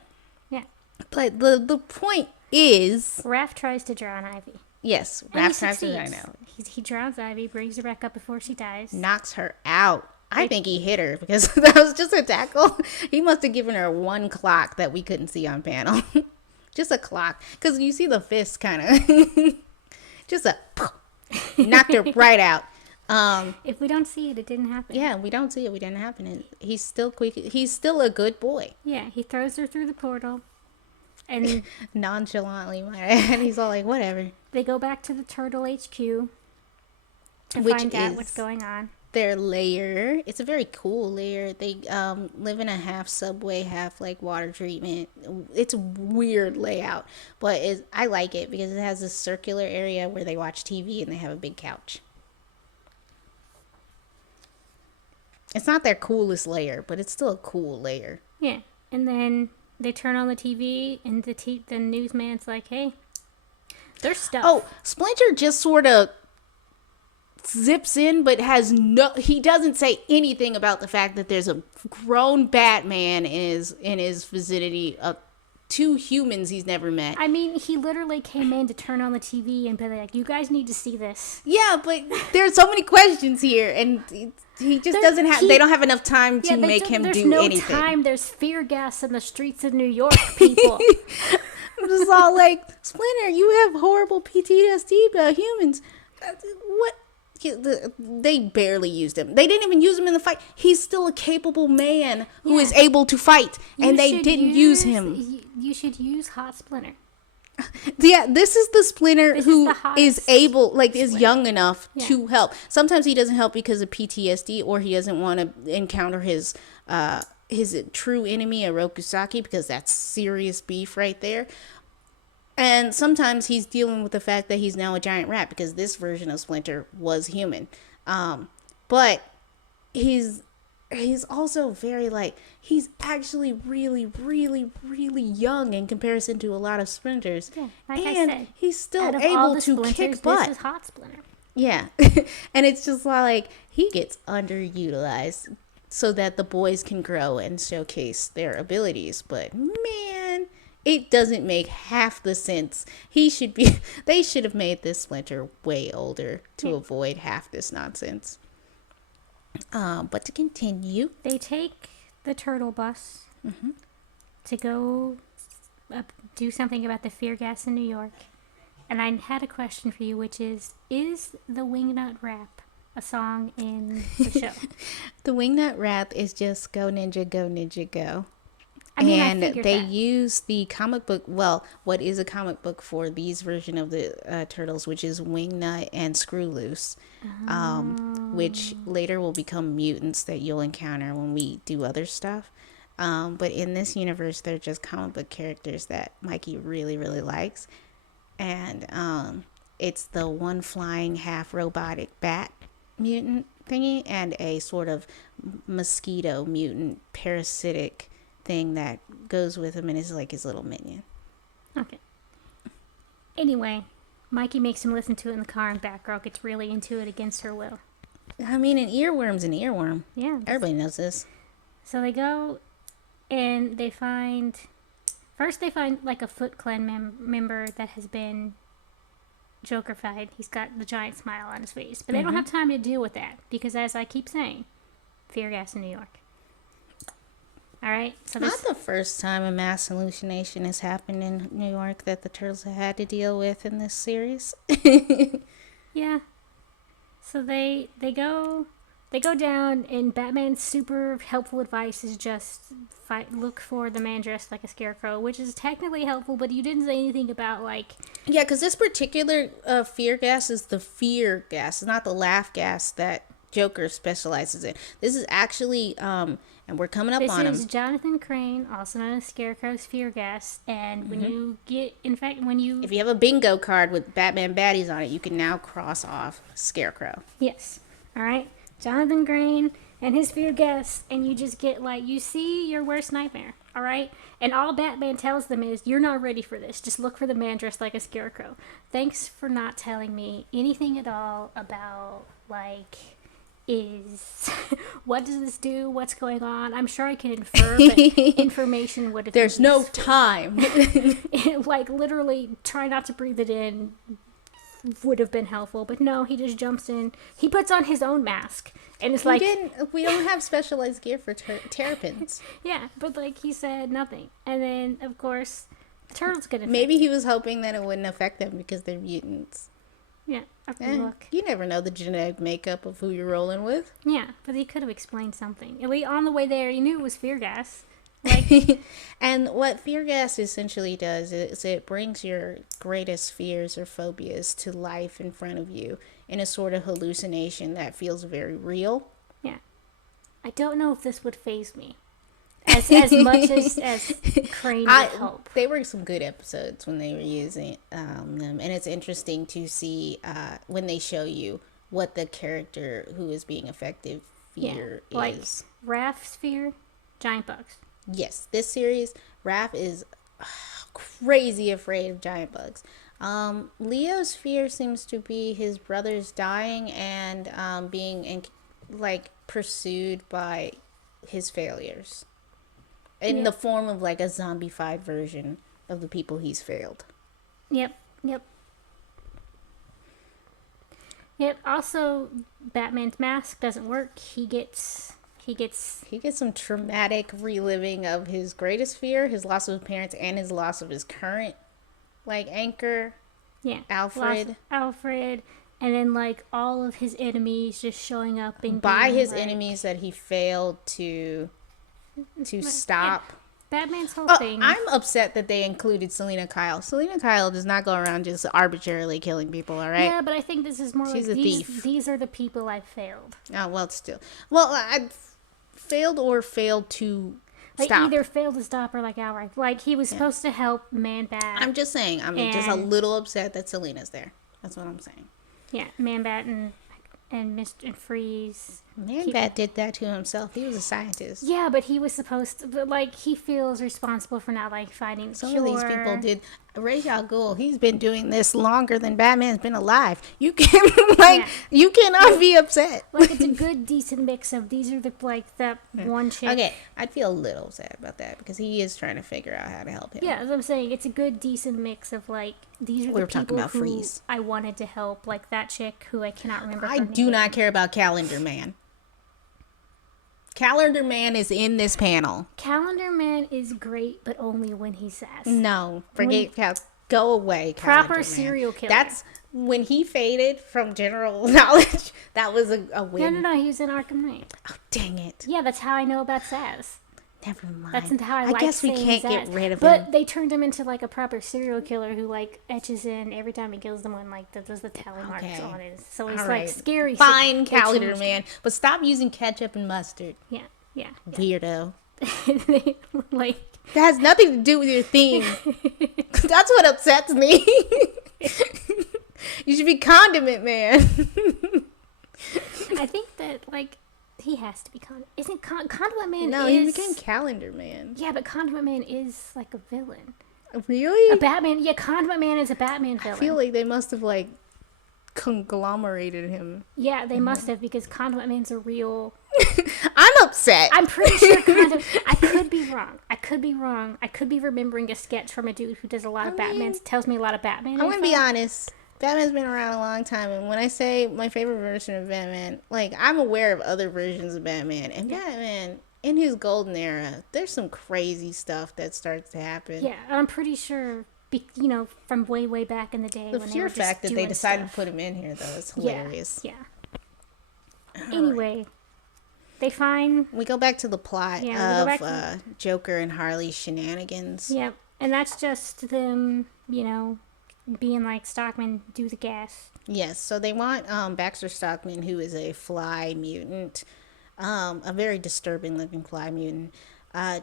Yeah. the point is, Raph tries to drown Ivy. yes, And he Raph tries to succeeds. I know. He drowns Ivy, brings her back up before she dies. Knocks her out. I think he hit her because that was just a tackle. He must have given her one clock that we couldn't see on panel. Just a clock. Because you see the fist kind of. Just a. Knocked her right out. If we don't see it, it didn't happen. Yeah, we don't see it. We didn't happen. And he's still quick. He's still a good boy. Yeah, he throws her through the portal. And Nonchalantly, my add. He's all like, whatever. they go back to the Turtle HQ to Which find out is- what's going on. Their lair. It's a very cool lair. They live in a half subway, half like water treatment. It's a weird layout, but I like it because it has this circular area where they watch TV and they have a big couch. It's not their coolest lair, but it's still a cool lair. Yeah, and then they turn on the TV, and the newsman's like, "Hey, there's stuff." Oh, Splinter just sort of zips in, but he doesn't say anything about the fact that there's a grown Batman in his vicinity two humans he's never met. I mean, he literally came in to turn on the TV and be like, "You guys need to see this." Yeah, but there's so many questions here, and he just doesn't have. They don't have enough time to make him there's do no anything. time. There's fear gas in the streets of New York, people. I'm just all like, Splinter, you have horrible PTSD about humans. What? They barely used him. They didn't even use him in the fight. He's still a capable man who is able to fight, and they didn't use him. You should use Hot Splinter. Yeah, this is the Splinter who is able, like, is young enough to help. Sometimes he doesn't help because of PTSD, or he doesn't want to encounter his true enemy, Orokusaki, because that's serious beef right there. And sometimes he's dealing with the fact that he's now a giant rat, because this version of Splinter was human. But he's also very, like, he's actually really, really, really young in comparison to a lot of Splinters. Yeah, like and I said, he's still able to kick butt. This is Hot Splinter. Yeah. And it's just like, he gets underutilized so that the boys can grow and showcase their abilities. But man, it doesn't make half the sense. They should have made this Splinter way older to avoid half this nonsense. But to continue, they take the turtle bus to go do something about the fear gas in New York. And I had a question for you, which is the Wingnut Rap a song in the show? The Wingnut Rap is just Go Ninja, Go Ninja, Go. I mean, and I they that. use the comic book, well, what is a comic book for these version of the turtles, which is Wingnut and Screw Loose, which later will become mutants that you'll encounter when we do other stuff. But in this universe, they're just comic book characters that Mikey really, really likes. And it's the one flying half robotic bat mutant thingy and a sort of mosquito mutant parasitic thing that goes with him and is like his little minion. Okay. Anyway, Mikey makes him listen to it in the car, and Batgirl gets really into it against her will. I mean, an earworm's an earworm. Yeah. Everybody knows this. So they go and they find... First they find like a Foot Clan member that has been Joker-fied. He's got the giant smile on his face. But they don't have time to deal with that because, as I keep saying, fear gas in New York. All right. So not the first time a mass hallucination has happened in New York that the Turtles have had to deal with in this series. Yeah. So they go down, and Batman's super helpful advice is just look for the man dressed like a scarecrow, which is technically helpful, but you didn't say anything about, like... Yeah, because this particular fear gas is the fear gas. It's not the laugh gas that Joker specializes in. This is actually... and we're coming up on him. This is Jonathan Crane, also known as Scarecrow's fear gas. And when you get, in fact, if you have a bingo card with Batman baddies on it, you can now cross off Scarecrow. Yes. All right. Jonathan Crane and his fear gas, and you just get, like, you see your worst nightmare. All right. And all Batman tells them is, you're not ready for this. Just look for the man dressed like a scarecrow. Thanks for not telling me anything at all about, like... what does this do? What's going on? I'm sure I can infer, but information would have been There's no time. Like, literally, try not to breathe it in would have been helpful. But no, he just jumps in. He puts on his own mask. And it's we don't have specialized gear for terrapins. Yeah, but, like, he said nothing. And then, of course, the turtle's gonna... Maybe he was hoping that it wouldn't affect them because they're mutants. Yeah, look. You never know the genetic makeup of who you're rolling with. Yeah, but he could have explained something. On the way there, he knew it was fear gas. Like, and what fear gas essentially does is it brings your greatest fears or phobias to life in front of you in a sort of hallucination that feels very real. Yeah. I don't know if this would faze me. As much as Crane would help. They were some good episodes when they were using them. And it's interesting to see when they show you what the character who is being affected fear is. Like Raph's fear, giant bugs. Yes, this series, Raph is crazy afraid of giant bugs. Leo's fear seems to be his brothers dying and being pursued by his failures. in the form of like a zombified version of the people he's failed. Yep. Yep. Yep. Also, Batman's mask doesn't work. He gets some traumatic reliving of his greatest fear, his loss of his parents, and his loss of his current like anchor. Yeah. Alfred. Alfred. And then, like, all of his enemies just showing up and by his like, enemies that he failed to stop. Yeah. Batman's whole Oh, thing. I'm upset that they included Selena Kyle. Selena Kyle does not go around just arbitrarily killing people, all right? Yeah, but I think this is more She's like a thief. These are the people I failed. Oh, well, still. Well, I failed to Like, stop. either failed to stop or, like, outright. Like, he was supposed to help Man-Bat. I'm just saying. I'm just a little upset that Selena's there. That's what I'm saying. Yeah, Man-Bat and Mr. Freeze. Man-Bat did that to himself. He was a scientist. Yeah, but he was supposed to, but, like, he feels responsible for not, like, finding the Some cure. of these people did. Ra's al Ghul, he's been doing this longer than Batman's been alive. You can you cannot be upset. Like, it's a good, decent mix of these are the, like, that one chick. Okay, I'd feel a little sad about that because he is trying to figure out how to help him. Yeah, as I'm saying, it's a good, decent mix of, like, these are the people about who Freeze. I wanted to help. Like, that chick who I cannot remember her I do name. not care about Calendar Man. Calendar Man is in this panel. Calendar Man is great, but only when he says. No, forget go away. Proper Man. serial killer. That's when he faded from general knowledge. That was a win. No, he was in Arkham Knight. Oh, dang it! Yeah, that's how I know about Saz. Never mind. That's how I like guess we saying can't Zaz. get rid of but him. they turned him into like a proper serial killer who like etches in every time he kills someone. Like that does the tally marks on it. So he's All like right. scary. Fine, Calendar Man, but stop using ketchup and mustard. Yeah. Weirdo. Like that has nothing to do with your theme. That's what upsets me. You should be Condiment Man. I think that like he has to be Isn't Condiment Man? No, he became Calendar Man. Yeah, but Condiment Man is like a villain. Really? A Batman? Yeah, Condiment Man is a Batman villain. I feel like they must have like conglomerated him. Yeah, they must have because Condiment Man's a real. I'm upset. I'm pretty sure I could be wrong. I could be remembering a sketch from a dude who does a lot of Batman. Tells me a lot of Batman. I'm gonna be honest. Batman's been around a long time, and when I say my favorite version of Batman, like I'm aware of other versions of Batman, and Batman in his golden era, there's some crazy stuff that starts to happen. Yeah, I'm pretty sure. From way back in the day. The when sheer they were just fact that they decided stuff. to put him in here, though, is hilarious. Yeah. Anyway, they find. We go back to the plot of Joker and Harley's shenanigans. Yep, and that's just them, being like Stockman, do the gas. Yes, so they want Baxter Stockman, who is a fly mutant, a very disturbing looking fly mutant,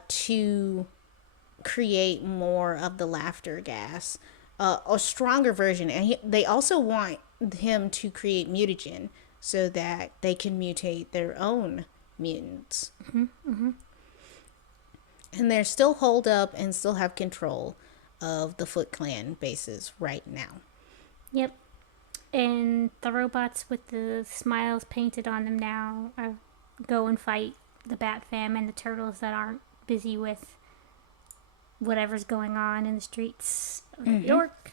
to create more of the laughter gas, a stronger version. And they also want him to create mutagen so that they can mutate their own mutants. And they're still holed up and still have control of the Foot Clan bases right now. Yep. And the robots with the smiles painted on them now go and fight the Bat Fam and the turtles that aren't busy with whatever's going on in the streets of New York.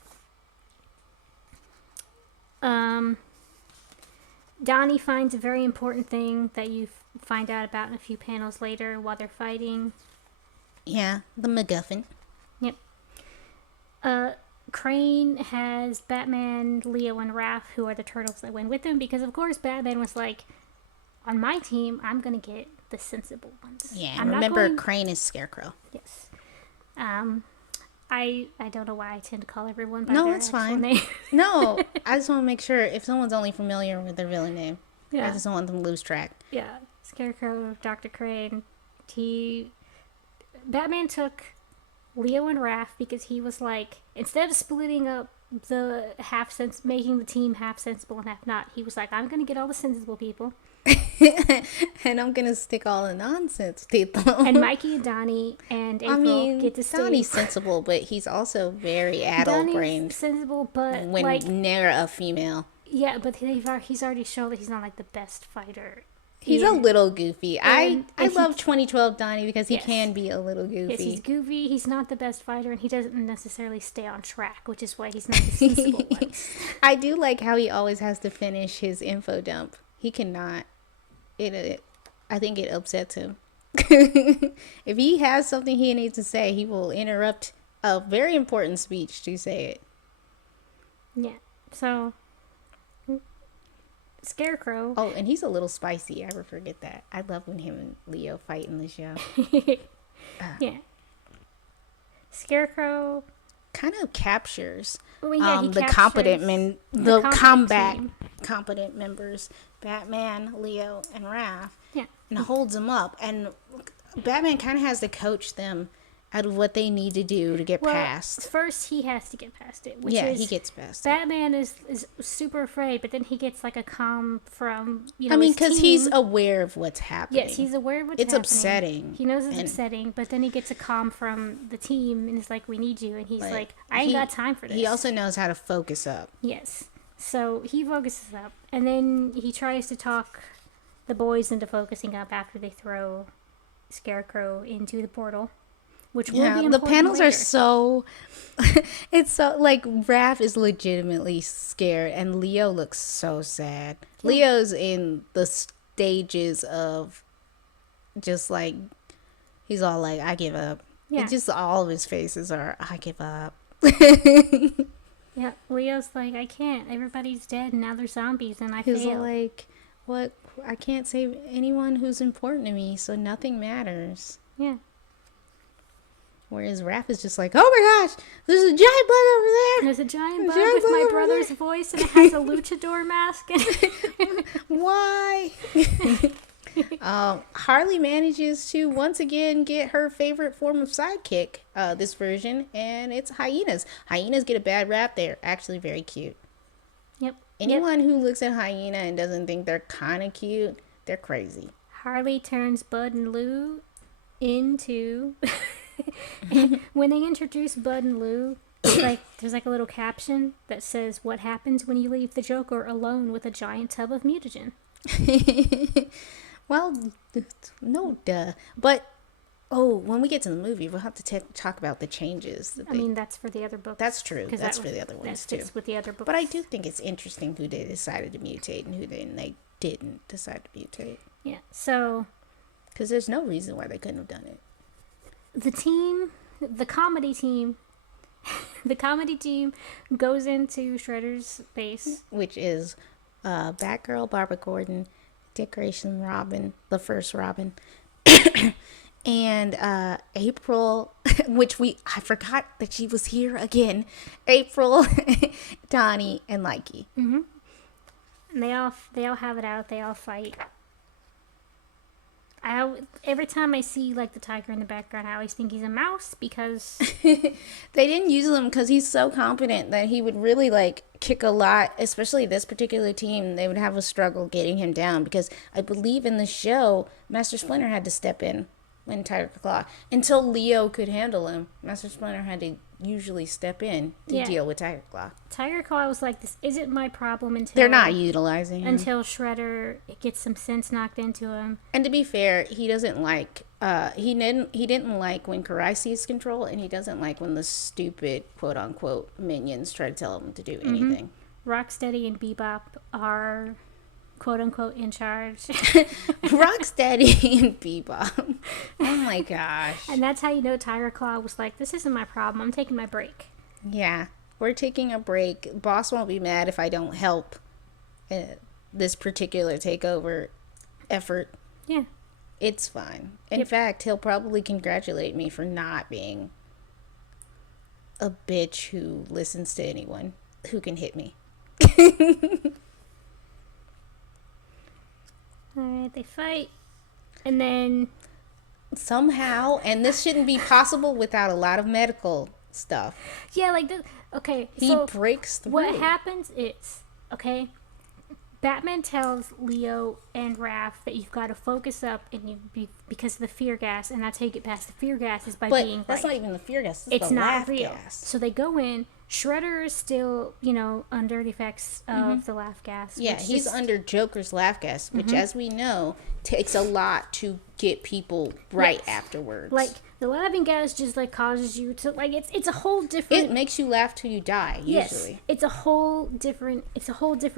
Donnie finds a very important thing that you find out about in a few panels later while they're fighting. Yeah, the MacGuffin. Yep. Crane has Batman, Leo, and Raph, who are the turtles that went with him, because of course Batman was like, on my team, I'm gonna get the sensible ones. Yeah, and remember Crane is Scarecrow. Yes. I don't know why I tend to call everyone by No, their it's actual fine. name. No, I just want to make sure if someone's only familiar with their villain name, Yeah. I just don't want them to lose track. Yeah, Scarecrow, Dr. Crane. Batman took Leo and Raph because he was like, instead of splitting up the making the team half sensible and half not, he was like, I'm gonna get all the sensible people. And I'm gonna stick all the nonsense people. And Mikey and Donnie and April get to stay. Donnie's sensible, but he's also very addle-brained. Donnie's sensible, but when near a female. Yeah, but he's already shown that he's not like the best fighter He's a little goofy. I he- love 2012 Donnie because he Yes. can be a little Yes, goofy. he's goofy. He's not the best fighter, and he doesn't necessarily stay on track, which is why he's not the sensible one. I do like how he always has to finish his info dump. He cannot. I think it upsets him. If he has something he needs to say, he will interrupt a very important speech to say it. Yeah. So, Scarecrow. Oh, and he's a little spicy. I ever forget that. I love when him and Leo fight in the show. Yeah. Scarecrow. Kind of captures Well, yeah, he the captures competent men, the competent combat team. competent members, Batman, Leo, and Raph, Yeah. and holds them up. And Batman kind of has to coach them out of what they need to do to get Well, past. first he has to get past it. Which Yeah, is, he gets past it. Batman is super afraid, but then he gets like a calm from I mean, his because team. he's aware of what's happening. Yes, he's aware of what's It's happening. upsetting. He knows it's And- upsetting, but then he gets a calm from the team and is like, "We need you," and he's But like, "I ain't got time for this." He also knows how to focus up. Yes. So he focuses up, and then he tries to talk the boys into focusing up after they throw Scarecrow into the portal, which will be Yeah, important the panels later. are so. It's so like Raph is legitimately scared, and Leo looks so sad. Yeah. Leo's in the stages of just like he's all like, "I give up." Yeah. It's just all of his faces are, "I give up." Yeah, Leo's like, "I can't. Everybody's dead, and now they're zombies, and I He's failed." like, "What? I can't save anyone who's important to me, so nothing matters." Yeah. Whereas Raph is just like, "Oh my gosh, there's a giant bug over there. There's a giant bug giant with bug my over brother's voice, and it has a luchador mask. Why?" Harley manages to once again get her favorite form of sidekick this version, and it's hyenas. Hyenas get a bad rap. They're actually very cute. Yep. Anyone who looks at hyena and doesn't think they're kind of cute, they're crazy. Harley turns Bud and Lou into. When they introduce Bud and Lou, it's like there's like a little caption that says, "What happens when you leave the Joker alone with a giant tub of mutagen?" Well, no duh. But when we get to the movie, we'll have to talk about the changes. I mean, that's for the other books. That's true. 'cause That's that for was- the other ones that too. fits with the other books. But I do think it's interesting who they decided to mutate and who they didn't decide to mutate. Yeah. So Because there's no reason why they couldn't have done it. the comedy team goes into Shredder's base. Which is Batgirl, Barbara Gordon, Decoration Robin, the first Robin, and April, which I forgot that she was here again. April, Donnie, and Likey. And they all have it out. They all fight. Every time I see like the tiger in the background, I always think he's a mouse because They didn't use him because he's so competent that he would really like kick a lot, especially this particular team. They would have a struggle getting him down because I believe in the show, Master Splinter had to step in when Tiger Claw. Until Leo could handle him, Master Splinter had to usually step in to Yeah. deal with Tiger Claw. Tiger Claw was like, "This isn't my problem," until They're not utilizing him. until Shredder gets some sense knocked into him. And to be fair, he doesn't like he didn't like when Karai sees control, and he doesn't like when the stupid quote unquote minions try to tell him to do anything. Rocksteady and Bebop are quote unquote in charge. Rocksteady and Bebop. Oh my gosh. And that's how you know Tiger Claw was like, "This isn't my problem. I'm taking my break." Yeah, we're taking a break. Boss won't be mad if I don't help this particular takeover effort. Yeah. It's fine. In fact, he'll probably congratulate me for not being a bitch who listens to anyone who can hit me. Alright, they fight. And then Somehow, and this shouldn't be possible without a lot of medical stuff, yeah, like this. Okay, he so breaks through. what happens is, okay, Batman tells Leo and Raph that you've got to focus up and because of the fear gas, and that's how you get past the fear gas is by But being that's right. not even the fear gas. It's the not laugh real. gas. So they go in. Shredder is still, under the effects of the laugh gas. Yeah, he's under Joker's laugh gas, which, as we know, takes a lot to get people right afterwards. Like, the laughing gas just, like, causes you to, like, it's a whole different... It makes you laugh till you die, usually. Yes, it's a whole different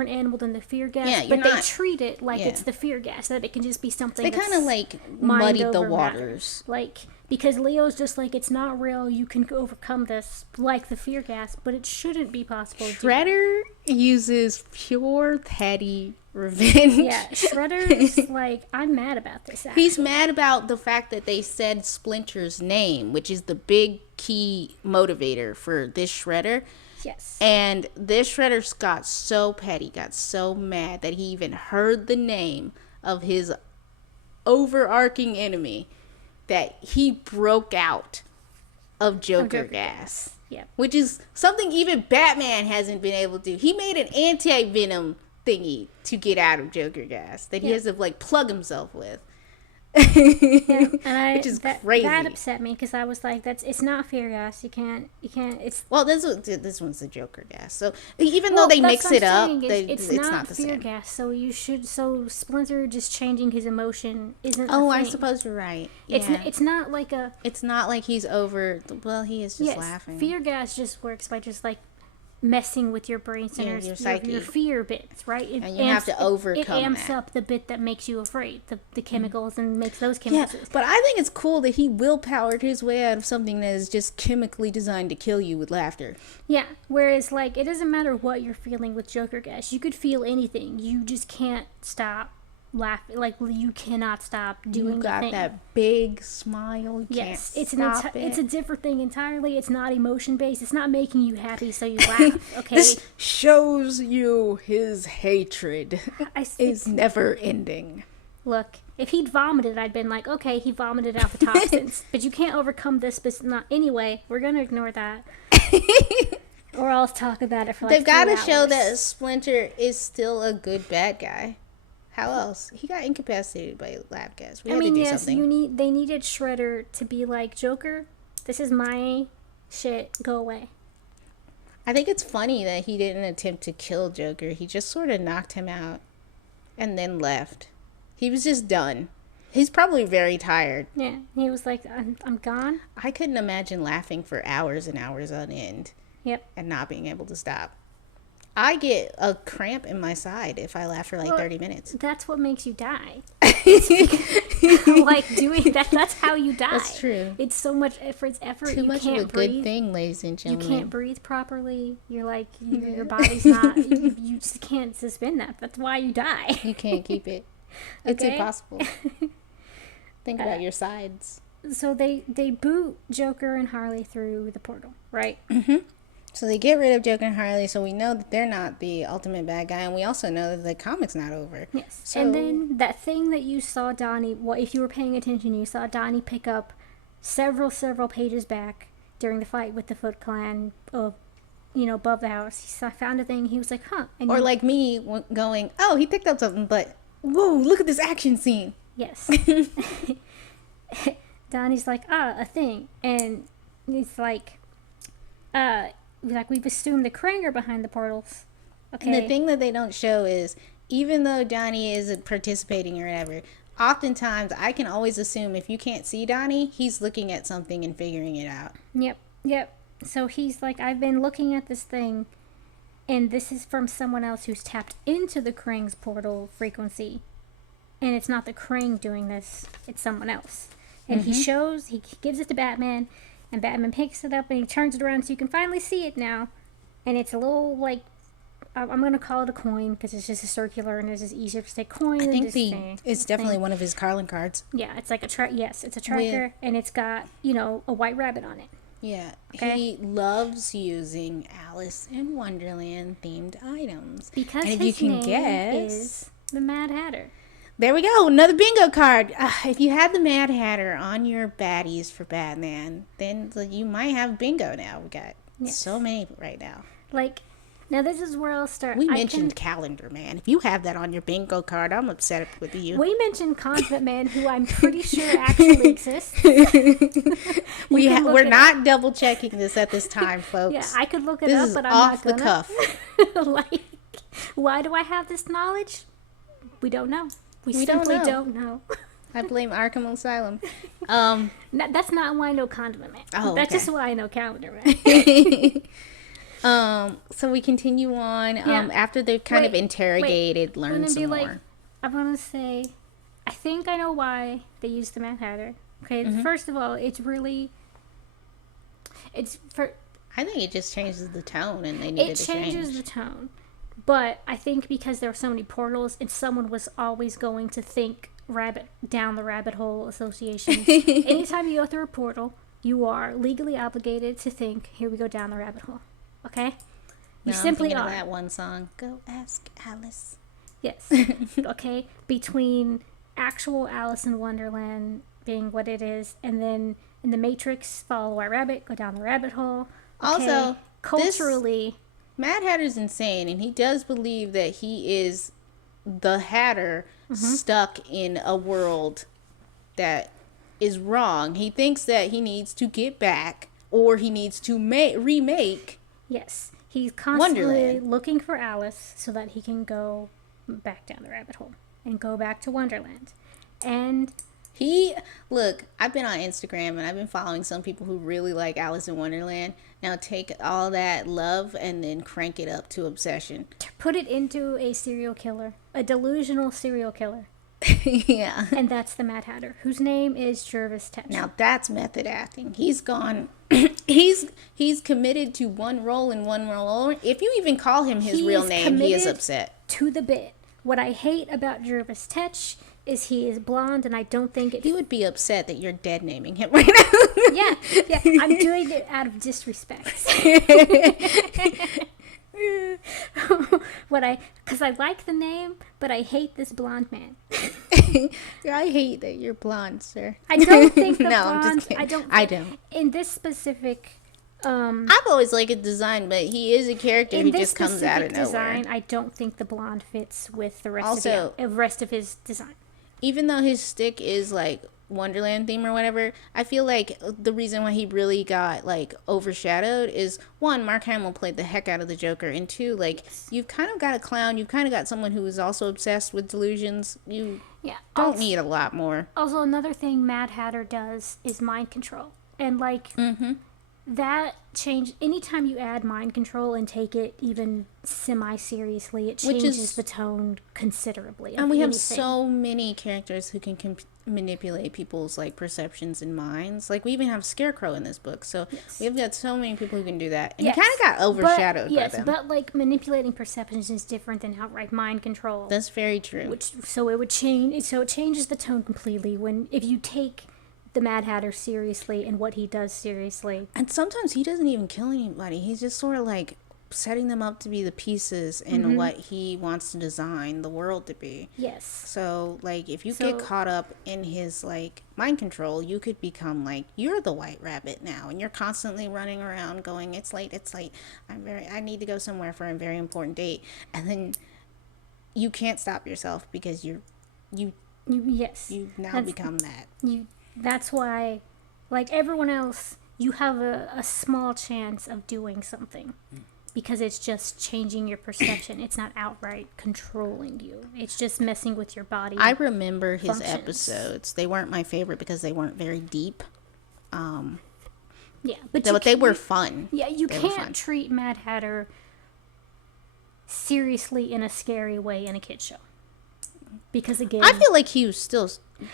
animal than the fear gas, Yeah, but they treat it like it's the fear gas, that it can just be something They kind of, like, muddied the waters. Like, because Leo's just like, it's not real, you can overcome this, like the fear gas, but it shouldn't be possible. Shredder uses pure petty revenge. Yeah, Shredder's like, I'm mad about this, actually. He's mad about the fact that they said Splinter's name, which is the big key motivator for this Shredder. Yes. And this Shredder got so petty, got so mad that he even heard the name of his overarching enemy that he broke out of Joker gas. Yeah. Which is something even Batman hasn't been able to do. He made an anti-venom thingy to get out of Joker gas that he has to, like, plug himself with. And which is crazy. That upset me, because I was like, it's not fear gas. You can't, it's... Well, this one's the Joker gas. So even though they mix it up, it's not the fear same. gas. So Splinter just changing his emotion isn't I suppose you're right. Yeah. It's not like a... It's not like he's over... Well, he is just laughing. Fear gas just works by just, like, messing with your brain centers, your psyche. Your fear bits, right? And you have to overcome it amps that. up the bit that makes you afraid, the chemicals, and makes those chemicals. Yeah, but I think it's cool that he willpowered his way out of something that is just chemically designed to kill you with laughter. Yeah, whereas, like, it doesn't matter what you're feeling with Joker gas. You could feel anything. You just can't stop laughing. Like, you cannot stop doing You got the thing. that big smile. You Yes, can't it's stop it. it's a different thing entirely. It's not emotion based. It's not making you happy so you laugh. Okay, This shows you his hatred is never ending. Look, if he'd vomited, I'd been like, okay, he vomited out the toxins. But you can't overcome this. But not anyway. We're gonna ignore that, or else talk about it for like. They've got to 3 show hours. that Splinter is still a good bad guy. How else? He got incapacitated by lab gas. We had to do something. They needed Shredder to be like, Joker, this is my shit, go away. I think it's funny that he didn't attempt to kill Joker. He just sort of knocked him out and then left. He was just done. He's probably very tired. Yeah, he was like, I'm gone. I couldn't imagine laughing for hours and hours on end. Yep. And not being able to stop. I get a cramp in my side if I laugh for like 30 minutes. That's what makes you die. Like doing that, that's how you die. That's true. It's so much effort. Too much of a good thing, ladies and You gentlemen. can't breathe properly. You're like, your body's not, you just can't suspend that. That's why you die. You can't keep it. It's Okay? impossible. Think about your sides. So they boot Joker and Harley through the portal, right? So they get rid of Joker and Harley, so we know that they're not the ultimate bad guy, and we also know that the comic's not over. Yes. So, And then that thing that you saw Donnie, well, if you were paying attention, you saw Donnie pick up several pages back during the fight with the Foot Clan, above the house. He found a thing. He was like, huh. And or like me going, oh, he picked up something, but whoa, look at this action scene. Yes. Donnie's like, a thing. And it's like, we've assumed the Krang are behind the portals. Okay. And the thing that they don't show is, even though Donnie isn't participating or whatever, oftentimes I can always assume if you can't see Donnie, he's looking at something and figuring it out. Yep. So he's like, I've been looking at this thing, and this is from someone else who's tapped into the Krang's portal frequency. And it's not the Krang doing this, it's someone else. And he gives it to Batman, and Batman picks it up and he turns it around so you can finally see it now. And it's a little, like, I'm going to call it a coin because it's just a circular and it's just easier to say coin. I think it's definitely one of his Carlin cards. Yeah, it's like it's a tracker, and it's got, a white rabbit on it. Yeah, Okay. He loves using Alice in Wonderland themed items. Because and if his you can name guess, is the Mad Hatter. There we go, another bingo card. If you had the Mad Hatter on your baddies for Batman, then you might have bingo now. We got so many right now. Like, Now this is where I'll start. We mentioned Calendar Man. If you have that on your bingo card, I'm upset with you. We mentioned Condiment Man, who I'm pretty sure actually exists. We're not double checking this at this time, folks. Yeah, I could look it this up, is but I'm off not gonna. the cuff. Like, why do I have this knowledge? We don't know. We simply don't know. I blame Arkham Asylum. That's not why I know Condiment Man. Oh, That's okay. just why I know Calendar Man. So we continue on. After they've kind of interrogated, learned some more. I want to say, I think I know why they used the Mad Hatter. Okay, first of all, I think it just changes the tone, and they needed to change. It changes the tone, but I think because there were so many portals, and someone was always going to think down the rabbit hole association. Anytime you go through a portal, you are legally obligated to think, here we go down the rabbit hole. Okay? You simply are. That one song, Go Ask Alice. Yes. Okay? Between actual Alice in Wonderland being what it is, and then in the Matrix, follow the White Rabbit, go down the rabbit hole. Okay? Also, culturally, Mad Hatter's insane, and he does believe that he is the Hatter stuck in a world that is wrong. He thinks that he needs to get back, or he needs to remake. Yes, he's constantly Wonderland. Looking for Alice so that he can go back down the rabbit hole and go back to Wonderland. And I've been on Instagram and I've been following some people who really like Alice in Wonderland. Now take all that love and then crank it up to obsession. Put it into a serial killer, a delusional serial killer. Yeah. And that's the Mad Hatter, whose name is Jervis Tetch. Now that's method acting. He's gone. he's committed to one role and one role only. If you even call him his real name, he is upset. To the bit. What I hate about Jervis Tetch is he is blonde, and I don't think it. He would be upset that you're dead naming him right now. Yeah, I'm doing it out of disrespect. Because I like the name, but I hate this blonde man. I hate that you're blonde, sir. I don't think the no, blonde. I'm just kidding. I don't. In this specific. I've always liked his design, but he is a character who just comes out of nowhere. Design, I don't think the blonde fits with the rest of his design. Even though his stick is like Wonderland theme or whatever, I feel like the reason why he really got like overshadowed is one, Mark Hamill played the heck out of the Joker, and two, like you've kind of got a clown, you've kind of got someone who is also obsessed with delusions. You don't need a lot more. Also, another thing Mad Hatter does is mind control, and like that change. Anytime you add mind control and take it even semi-seriously, it changes the tone considerably. And we have so many characters who can manipulate people's like perceptions and minds. Like we even have Scarecrow in this book, so we've got so many people who can do that, and he kind of got overshadowed by them. But like manipulating perceptions is different than outright mind control. That's very true. So it changes the tone completely if you take the Mad Hatter seriously and what he does seriously. And sometimes he doesn't even kill anybody. He's just sort of like setting them up to be the pieces in what he wants to design the world to be. Yes. So like if you get caught up in his like mind control, you could become like you're the White Rabbit now, and you're constantly running around going, it's late, I need to go somewhere for a very important date, and then you can't stop yourself because you now become that. That's why, like everyone else, you have a small chance of doing something because it's just changing your perception. It's not outright controlling you. It's just messing with your body. I remember his episodes. They weren't my favorite because they weren't very deep. But they were fun. Yeah, you can't treat Mad Hatter seriously in a scary way in a kid's show. Because again, I feel like he was still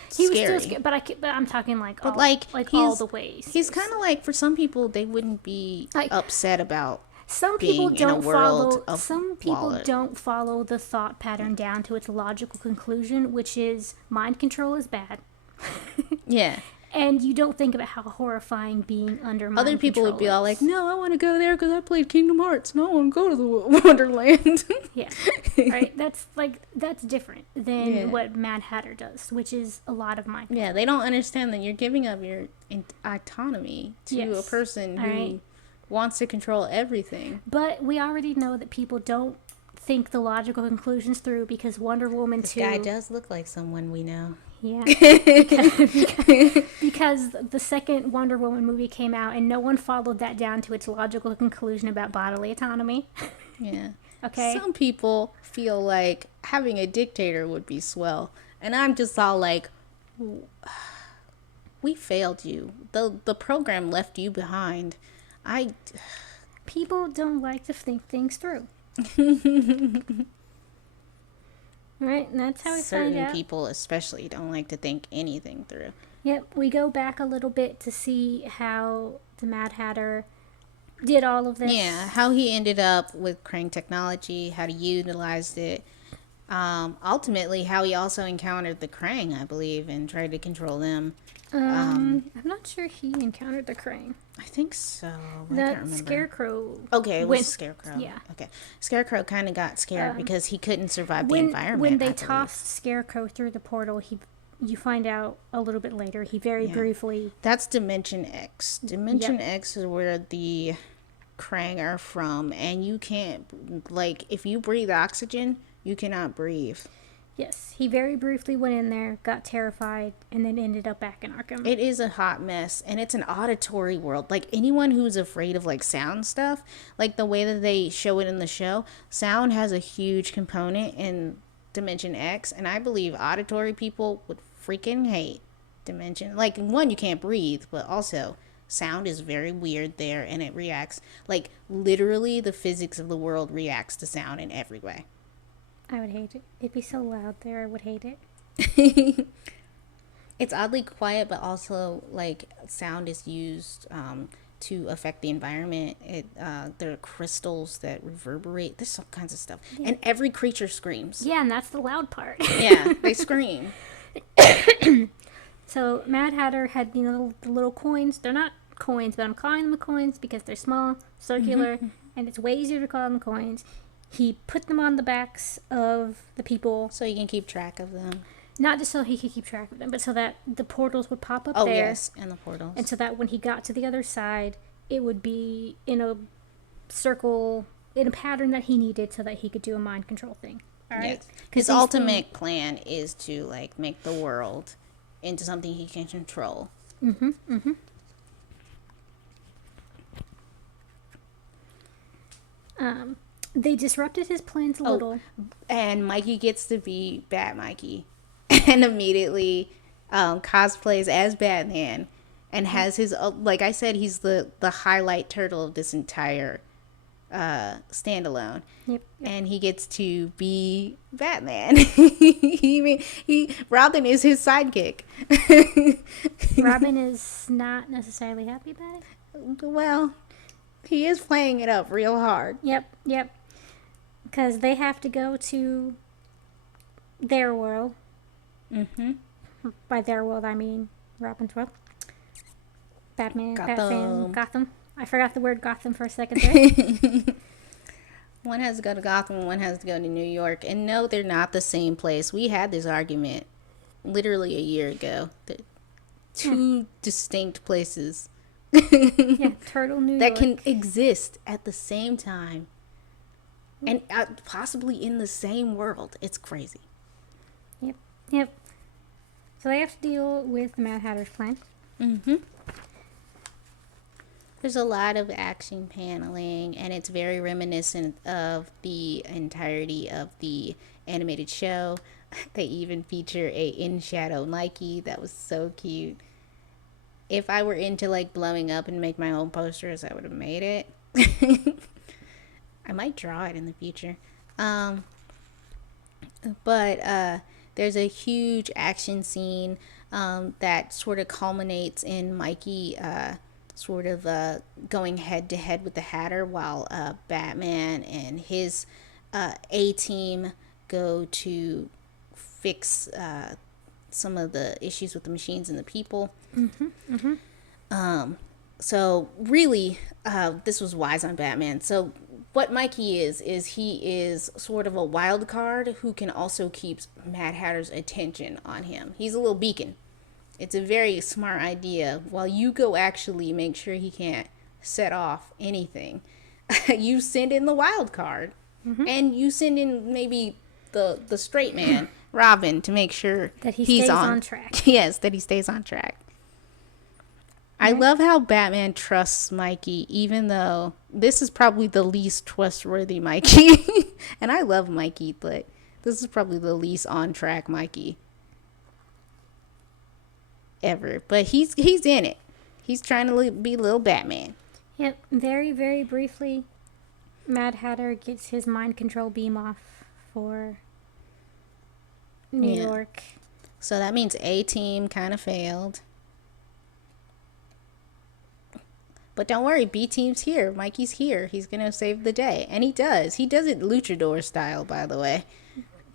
scary. But I'm talking all the ways. He's kind of like, for some people, they wouldn't be upset about. Some people don't follow the thought pattern down to its logical conclusion, which is mind control is bad. Yeah. And you don't think about how horrifying being under mind Other people control would be is. all like, no, I want to go there because I played Kingdom Hearts. No, I want to go to the Wonderland. Yeah. Right? That's different than what Mad Hatter does, which is a lot of mind control. Yeah, they don't understand that you're giving up your autonomy to a person who wants to control everything. But we already know that people don't think the logical conclusions through because Wonder Woman This 2. guy does look like someone we know. Yeah. Because the second Wonder Woman movie came out and no one followed that down to its logical conclusion about bodily autonomy. Yeah. Okay. Some people feel like having a dictator would be swell. And I'm just all like, we failed you. The program left you behind. People don't like to think things through. Right? And that's how we find Certain out. people especially don't like to think anything through. Yep, we go back a little bit to see how the Mad Hatter did all of this. Yeah, how he ended up with Krang technology, how he utilized it. Ultimately, how he also encountered the Krang, I believe, and tried to control them. I'm not sure he encountered the Krang. I think so. I can't That remember. Scarecrow. Okay, it was Scarecrow. Yeah. Okay. Scarecrow kind of got scared because he couldn't survive the environment. When they I believe. tossed Scarecrow through the portal, you find out a little bit later, he very briefly... That's Dimension X. Dimension X is where the Krang are from, and you can't, like, if you breathe oxygen, you cannot breathe. Yes, he very briefly went in there, got terrified, and then ended up back in Arkham. It is a hot mess, and it's an auditory world. Like, anyone who's afraid of, like, sound stuff, like the way that they show it in the show, sound has a huge component in Dimension X, and I believe auditory people would freaking hate Dimension. Like, one, you can't breathe, but also sound is very weird there, and it reacts, like, literally the physics of the world reacts to sound in every way. I would hate it. It'd be so loud there, I would hate it. It's oddly quiet, but also, like, sound is used to affect the environment. There are crystals that reverberate. There's all kinds of stuff. Yeah. And every creature screams. Yeah, and that's the loud part. Yeah, they scream. So Mad Hatter had, the little coins. They're not coins, but I'm calling them coins because they're small, circular, and it's way easier to call them coins. He put them on the backs of the people. So you can keep track of them. Not just so he could keep track of them, but so that the portals would pop up there. Oh, yes, and the portals. And so that when he got to the other side, it would be in a circle, in a pattern that he needed so that he could do a mind control thing. All right? Yes. His ultimate plan is to, like, make the world into something he can control. They disrupted his plans a little. And Mikey gets to be Bat Mikey. And immediately cosplays as Batman. And has his, like I said, he's the highlight turtle of this entire standalone. Yep. And he gets to be Batman. Robin is his sidekick. Robin is not necessarily happy about it. Well, he is playing it up real hard. Yep. Because they have to go to their world. By their world, I mean Robin's world. Gotham. I forgot the word Gotham for a second there. One has to go to Gotham and one has to go to New York. And no, they're not the same place. We had this argument literally a year ago. Two distinct places. Turtle New York. That can exist at the same time. And possibly in the same world. It's crazy. Yep. So they have to deal with the Mad Hatter's plan. There's a lot of action paneling, and it's very reminiscent of the entirety of the animated show. They even feature a in-shadow Nike that was so cute. If I were into, like, blowing up and make my own posters, I would have made it. I might draw it in the future. But there's a huge action scene that sort of culminates in Mikey sort of going head to head with the Hatter while Batman and his A-team go to fix some of the issues with the machines and the people. So really, this was wise on Batman. So what Mikey is he is sort of a wild card who can also keep Mad Hatter's attention on him. He's a little beacon. It's a very smart idea. While you go actually make sure he can't set off anything. You send in the wild card, and you send in maybe the straight man, Robin, to make sure That he he's stays on on track. Yes, that he stays on track. I Right. love how Batman trusts Mikey, even though this is probably the least trustworthy Mikey. And I love Mikey, but this is probably the least on track Mikey ever. But he's in it. He's trying to be little Batman. Yep. Very, very briefly, Mad Hatter gets his mind control beam off for New Yeah. York. So that means A-Team kind of failed. But don't worry, B-Team's here. Mikey's here. He's going to save the day. And he does. He does it luchador style, by the way.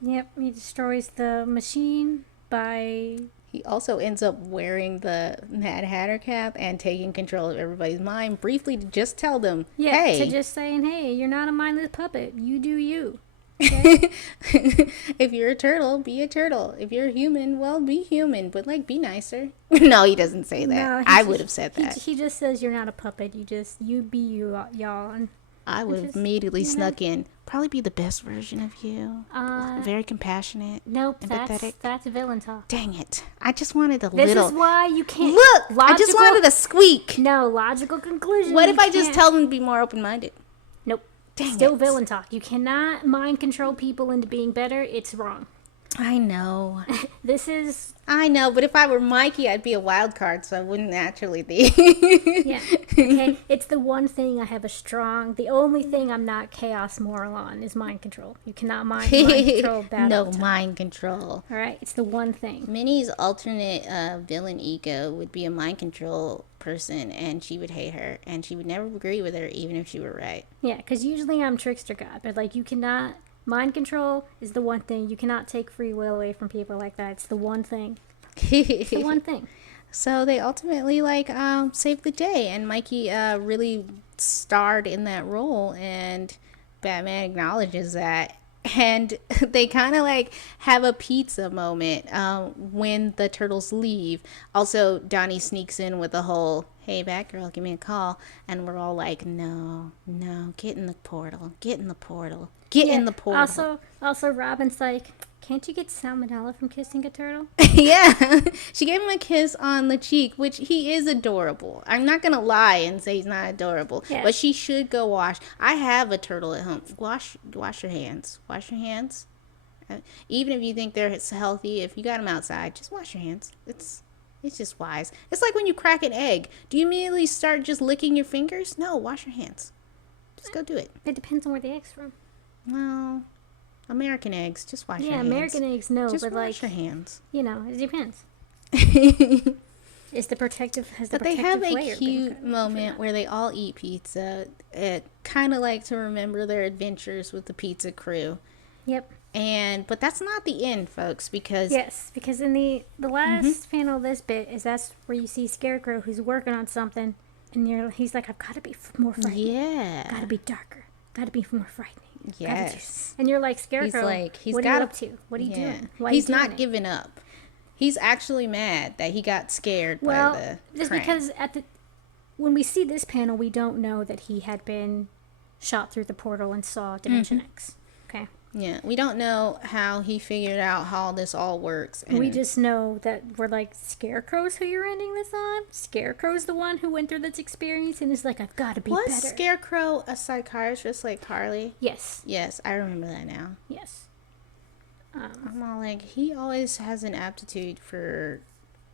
Yep. He destroys the machine by. He also ends up wearing the Mad Hatter cap and taking control of everybody's mind briefly to just tell them, Yeah, hey. to just saying, hey, you're not a mindless puppet. You do you. If you're a turtle, be a turtle. If you're a human, well, be human. But, like, be nicer. No, he doesn't say that. No, I would have said that. He just says you're not a puppet. You be you, y'all. And I would have just, immediately you know. snuck in. Probably be the best version of you. Uh, Very compassionate. nope, Empathetic. that's villain talk. Dang it. I just wanted a This little. is why you can't. Look! I just wanted a squeak. No, logical conclusion. What you if I just can't- tell them to be more open minded? Nope. Dang Still it. villain talk. You cannot mind control people into being better. It's wrong. I know. This is. I know, but if I were Mikey, I'd be a wild card, so I wouldn't naturally be. Yeah. Okay. It's the one thing I have a strong. The only thing I'm not chaos moral on is mind control. You cannot mind control bad. No all the time. mind control. All right. It's the one thing. Minnie's alternate villain ego would be a mind control person, and she would hate her, and she would never agree with her, even if she were right. Yeah, because usually I'm trickster god, but like you cannot. Mind control is the one thing. You cannot take free will away from people like that. It's the one thing. It's the one thing. So they ultimately saved the day, and Mikey really starred in that role, and Batman acknowledges that. And they kind of like have a pizza moment when the turtles leave. Also, Donnie sneaks in with the whole, hey, Batgirl, give me a call. And we're all like, no, get in the portal. Get in the portal. Get in the portal. Also, Robin's like, can't you get salmonella from kissing a turtle? Yeah, she gave him a kiss on the cheek, which he is adorable. I'm not gonna lie and say he's not adorable, Yeah. but she should go wash. I have a turtle at home. Wash your hands. Wash your hands. Even if you think they're healthy, if you got them outside, just wash your hands. It's just wise. It's like when you crack an egg. Do you immediately start just licking your fingers? No, wash your hands. Just go do it. It depends on where the egg's from. Well, American eggs, just wash your Yeah, hands. American eggs, no, Just but wash like, your hands. you know, it depends. Is the protective has the But they have protective a layer cute been moment where they all eat pizza. Kind of like to remember their adventures with the pizza crew. Yep. But that's not the end, folks, because Yes, because in the last panel of this bit is that's where you see Scarecrow who's working on something, and he's like, I've got to be more frightening. yeah, Got to be darker. Got to be more frightening. Gotta yes, and you're like, Scarecrow, he's what got are you up to? What are you doing? Why are He's you doing not it? giving up. He's actually mad that he got scared Well, by the just crane. because when we see this panel, we don't know that he had been shot through the portal and saw Dimension X. Okay. Yeah, we don't know how he figured out how this all works. And We just know that we're like, Scarecrow's who you're ending this on? Scarecrow's the one who went through this experience and is like, I've got to be was better. Scarecrow a psychiatrist like Harley? Yes. Yes, I remember that now. Yes. I'm all like, he always has an aptitude for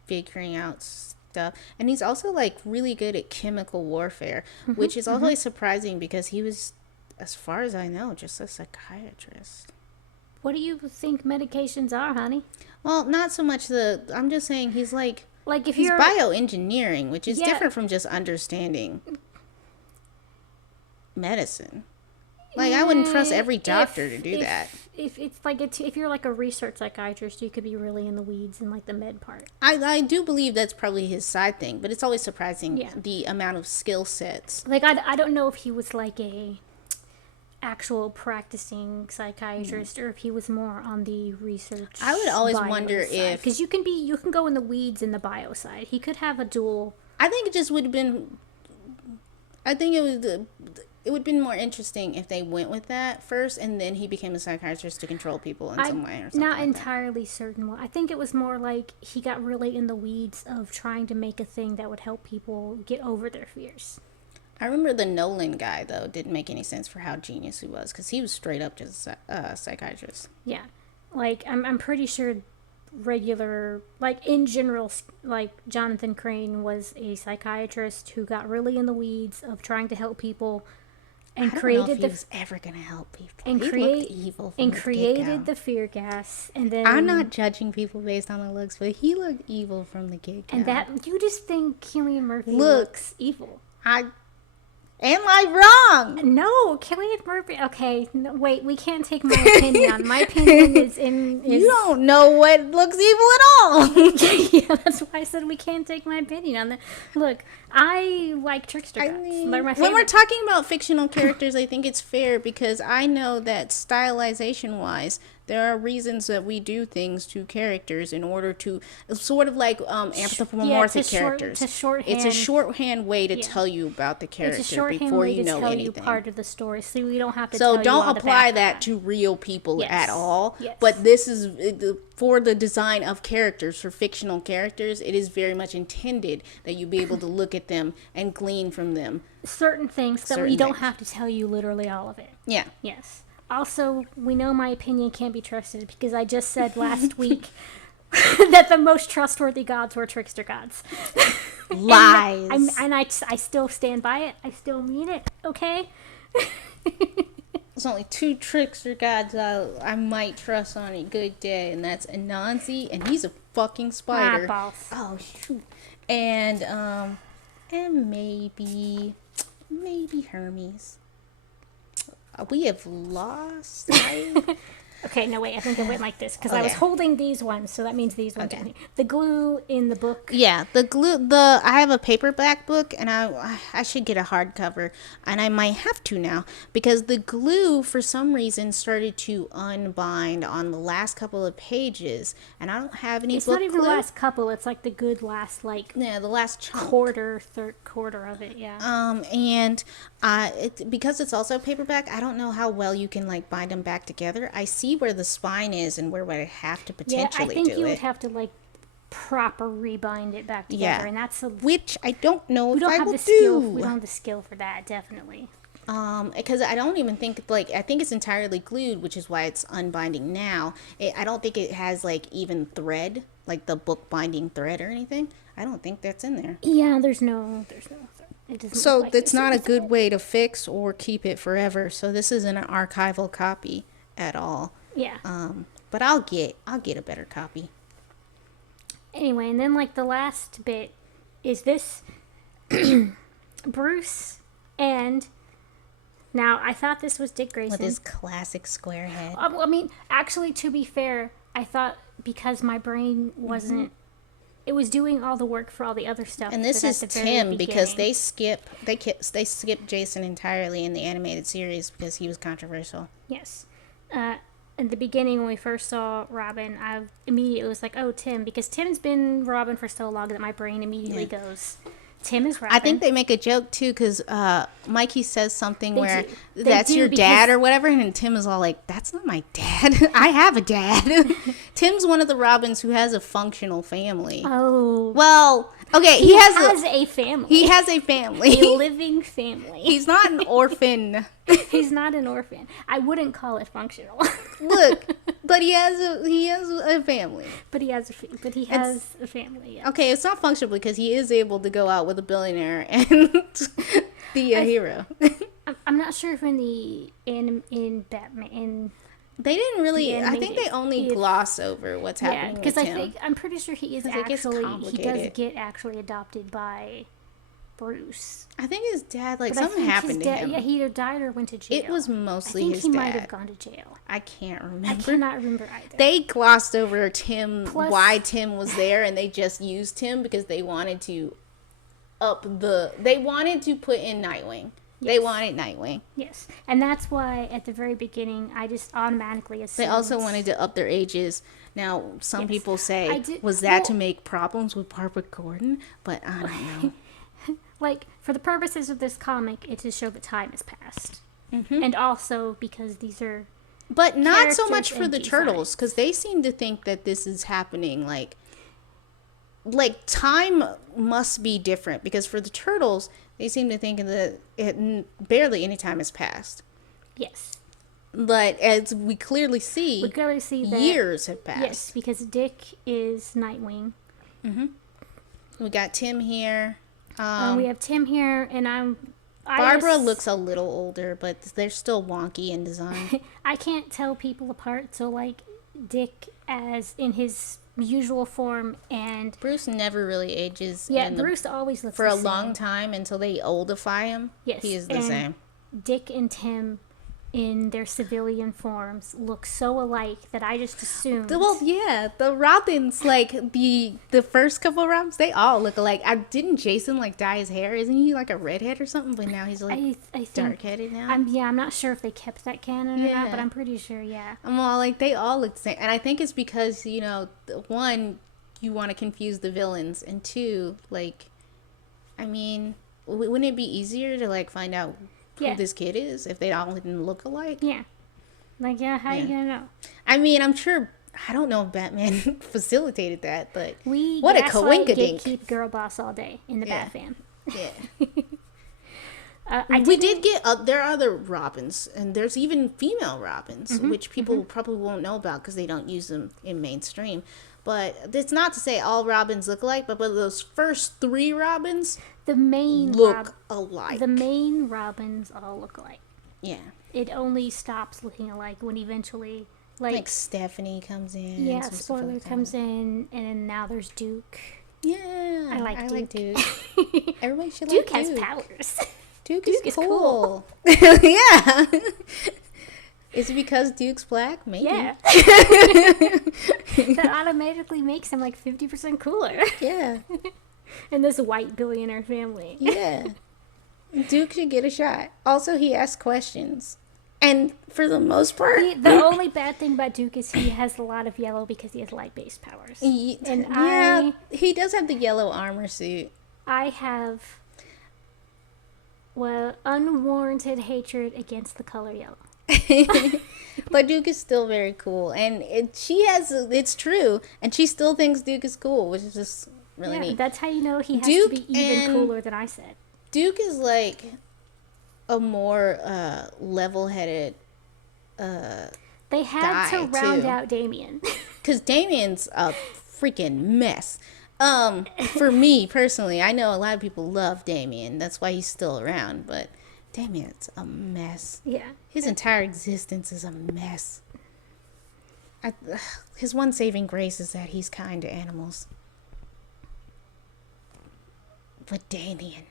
figuring out stuff. And he's also like really good at chemical warfare, which is always surprising because he was, as far as I know, just a psychiatrist. What do you think medications are, honey? Well, not so much I'm just saying he's like Like if he's you're bioengineering, which is Yeah. different from just understanding medicine. Like, I wouldn't trust every doctor to do that. If it's like if you're like a research psychiatrist, you could be really in the weeds in like the med part. I do believe that's probably his side thing, but it's always surprising Yeah. the amount of skill sets. Like I don't know if he was like a actual practicing psychiatrist or if he was more on the research. I would always wonder if- because you can go in the weeds in the bio side. He could have a dual. I think it just would have been I think it would have been more interesting if they went with that first, and then he became a psychiatrist to control people in some I'm way or something not like that. entirely certain. I think it was more like he got really in the weeds of trying to make a thing that would help people get over their fears. I remember the Nolan guy though didn't make any sense for how genius he was because he was straight up just a psychiatrist. Yeah, like I'm pretty sure regular, like in general, like Jonathan Crane was a psychiatrist who got really in the weeds of trying to help people and I don't know if created he was ever gonna help people. and He looked evil from the created get-go. the fear gas, and then I'm not judging people based on their looks, but he looked evil from the get-go. and that you just think Cillian Murphy Look. looks evil. Am I wrong? No, Cillian Murphy. Okay, no, wait. We can't take my opinion. My opinion is in. Is, You don't know what looks evil at all. yeah, that's why I said we can't take my opinion on that. Look, I like trickster guys. They're my when favorite. we're talking about fictional characters, I think it's fair because I know that stylization wise, there are reasons that we do things to characters in order to sort of like anthropomorphic characters. It's a shorthand way to tell you about the character It's a shorthand before way you to know tell anything. you part of the story, so we don't have to. So tell don't you all the apply that background. to real people Yes. at all. Yes. But this is for the design of characters, for fictional characters. It is very much intended that you be able to look at them and glean from them certain things that we certain don't things. have to tell you literally all of it. Yeah. Yes. Also, we know my opinion can't be trusted because I just said last week that the most trustworthy gods were trickster gods. Lies. I still stand by it. I still mean it. Okay. There's only two trickster gods I might trust on a good day, and that's Anansi, and he's a fucking spider. balls. Oh shoot. And maybe Hermes. We have lost. Okay, no wait. I think it went like this because I was Okay. holding these ones, so that means these ones. Okay. The glue in the book. Yeah, I have a paperback book, and I should get a hardcover, and I might have to now because the glue for some reason started to unbind on the last couple of pages, and I don't have any It's book not even glue. the last couple. It's like the good last Yeah, the last chunk. third quarter of it. Yeah. And because it's also paperback, I don't know how well you can like bind them back together. I see where the spine is and where I have to Yeah, I potentially think do you it. would have to like proper rebind it back together, Yeah. and that's a Which I don't know we if don't I have will the skill. do. We don't have the skill for that, definitely. Because I don't even think I think it's entirely glued, which is why it's unbinding now. I don't think it has like even thread, like the book binding thread or anything. I don't think that's in there. Yeah, there's no. It doesn't. So look like that's this. not a good way to fix or keep it forever. So this isn't an archival copy at all. Yeah. But I'll get a better copy. Anyway, and then like the last bit is this Bruce and now I thought this was Dick Grayson. With his classic square head. I mean, actually, to be fair, I thought because my brain wasn't. It was doing all the work for all the other stuff. And this but at is the very Tim because beginning- they skip Jason entirely in the animated series because he was controversial. Yes. In the beginning, when we first saw Robin, I immediately was like, "Oh, Tim," because Tim's been Robin for so long that my brain immediately goes, "Tim is Robin." I think they make a joke too because Mikey says something They where do. They that's do your dad because- or whatever, and Tim is all like, "That's not my dad. I have a dad." Tim's one of the Robins who has a functional family. Oh, Well, okay, he has a family. he has a a family. living family. He's not an orphan. He's not an orphan. I wouldn't call it functional, Look, but he has a family. but he has a family. Yeah. Okay, it's not functional because he is able to go out with a billionaire and be a hero. I'm not sure if in Batman They didn't really. The I think they animated- only he- gloss over what's yeah, happening because with I him. think I'm pretty sure he is 'Cause it gets actually he does complicated. get actually adopted by Bruce. I think his dad, like But I something think happened his to dad, him. yeah, he either died or went to jail. It was I mostly think his he dad. might have gone to jail. I can't I remember. cannot remember either. They glossed over Tim, Plus- why Tim was there, and they just used him because they wanted to they wanted to put in Nightwing. They Yes. wanted Nightwing. Yes, and that's why at the very beginning I just automatically They assumed. also wanted to up their ages. Now, some Yes. people say, I did- was that to well- make problems with Barbara Gordon? But I don't know. like, for the purposes of this comic, it's to show that time has passed. Mm-hmm. And also because these are But not so much characters for and the turtles, designs. because they seem to think that this is happening like time must be different, because for the turtles they seem to think that barely any time has passed. Yes. But as we clearly We see, clearly see that. years have Yes, passed. because Dick is Nightwing. We got Tim here. We have Tim here, and Barbara looks a little older, but they're still wonky in design. I can't tell people apart. So like Dick as in his usual form, and Bruce never really ages. yeah, Bruce always looks for the a same. long time until they oldify him. Yes, he is the and same. Dick and Tim in their civilian forms look so alike that I just assumed. Well, yeah, the Robins, like the first couple of Robins, they all look alike. Didn't Jason like dye his hair? Isn't he like a redhead or something? But now he's like I think dark-headed now. I'm not sure if they kept that canon or not, Yeah. but I'm pretty sure. Yeah. I'm all like, they all look the same, and I think it's because one, you want to confuse the villains, and two, like, I mean, wouldn't it be easier to like find out who this kid is if they all didn't look alike? Yeah. Like, yeah, how you gonna know? I mean, I'm sure. I don't know if Batman facilitated that, but We what a gaslight, coinkadink. gatekeep, girl boss all day in the Yeah. Bat fam. Yeah. We did get there are other Robins, and there's even female Robins, which people probably won't know about because they don't use them in mainstream. But it's not to say all Robins look alike, but those first 3 Robins The main look alike. The main Robins all look alike. Yeah. It only stops looking alike when eventually, Like Stephanie comes in. yeah, some stuff spoiler like that. comes in, and then now there's Duke. Yeah. I like Duke. Everybody should Duke like has Duke. powers. Duke Duke is is cool. Yeah. Is it because Duke's black? Maybe. Yeah. That automatically makes him like 50% cooler Yeah. in this white billionaire family. Yeah. Duke should get a shot. Also, he asks questions. And for the most part... The only bad thing about Duke is he has a lot of yellow because he has light-based powers. And yeah, he does have the yellow armor suit. I have, well, unwarranted hatred against the color yellow. But Duke is still very cool. And it's true. And she still thinks Duke is cool, which is just really neat. That's how you know he has Duke to be even cooler than I said. Duke is like a more level-headed They had to guy, round too. out Damien. because Damien's a freaking mess. For me personally, I know a lot of people love Damien. That's why he's still around. But Damien's a mess. Yeah. His entire existence is a mess. His one saving grace is that he's kind to animals. But Damien.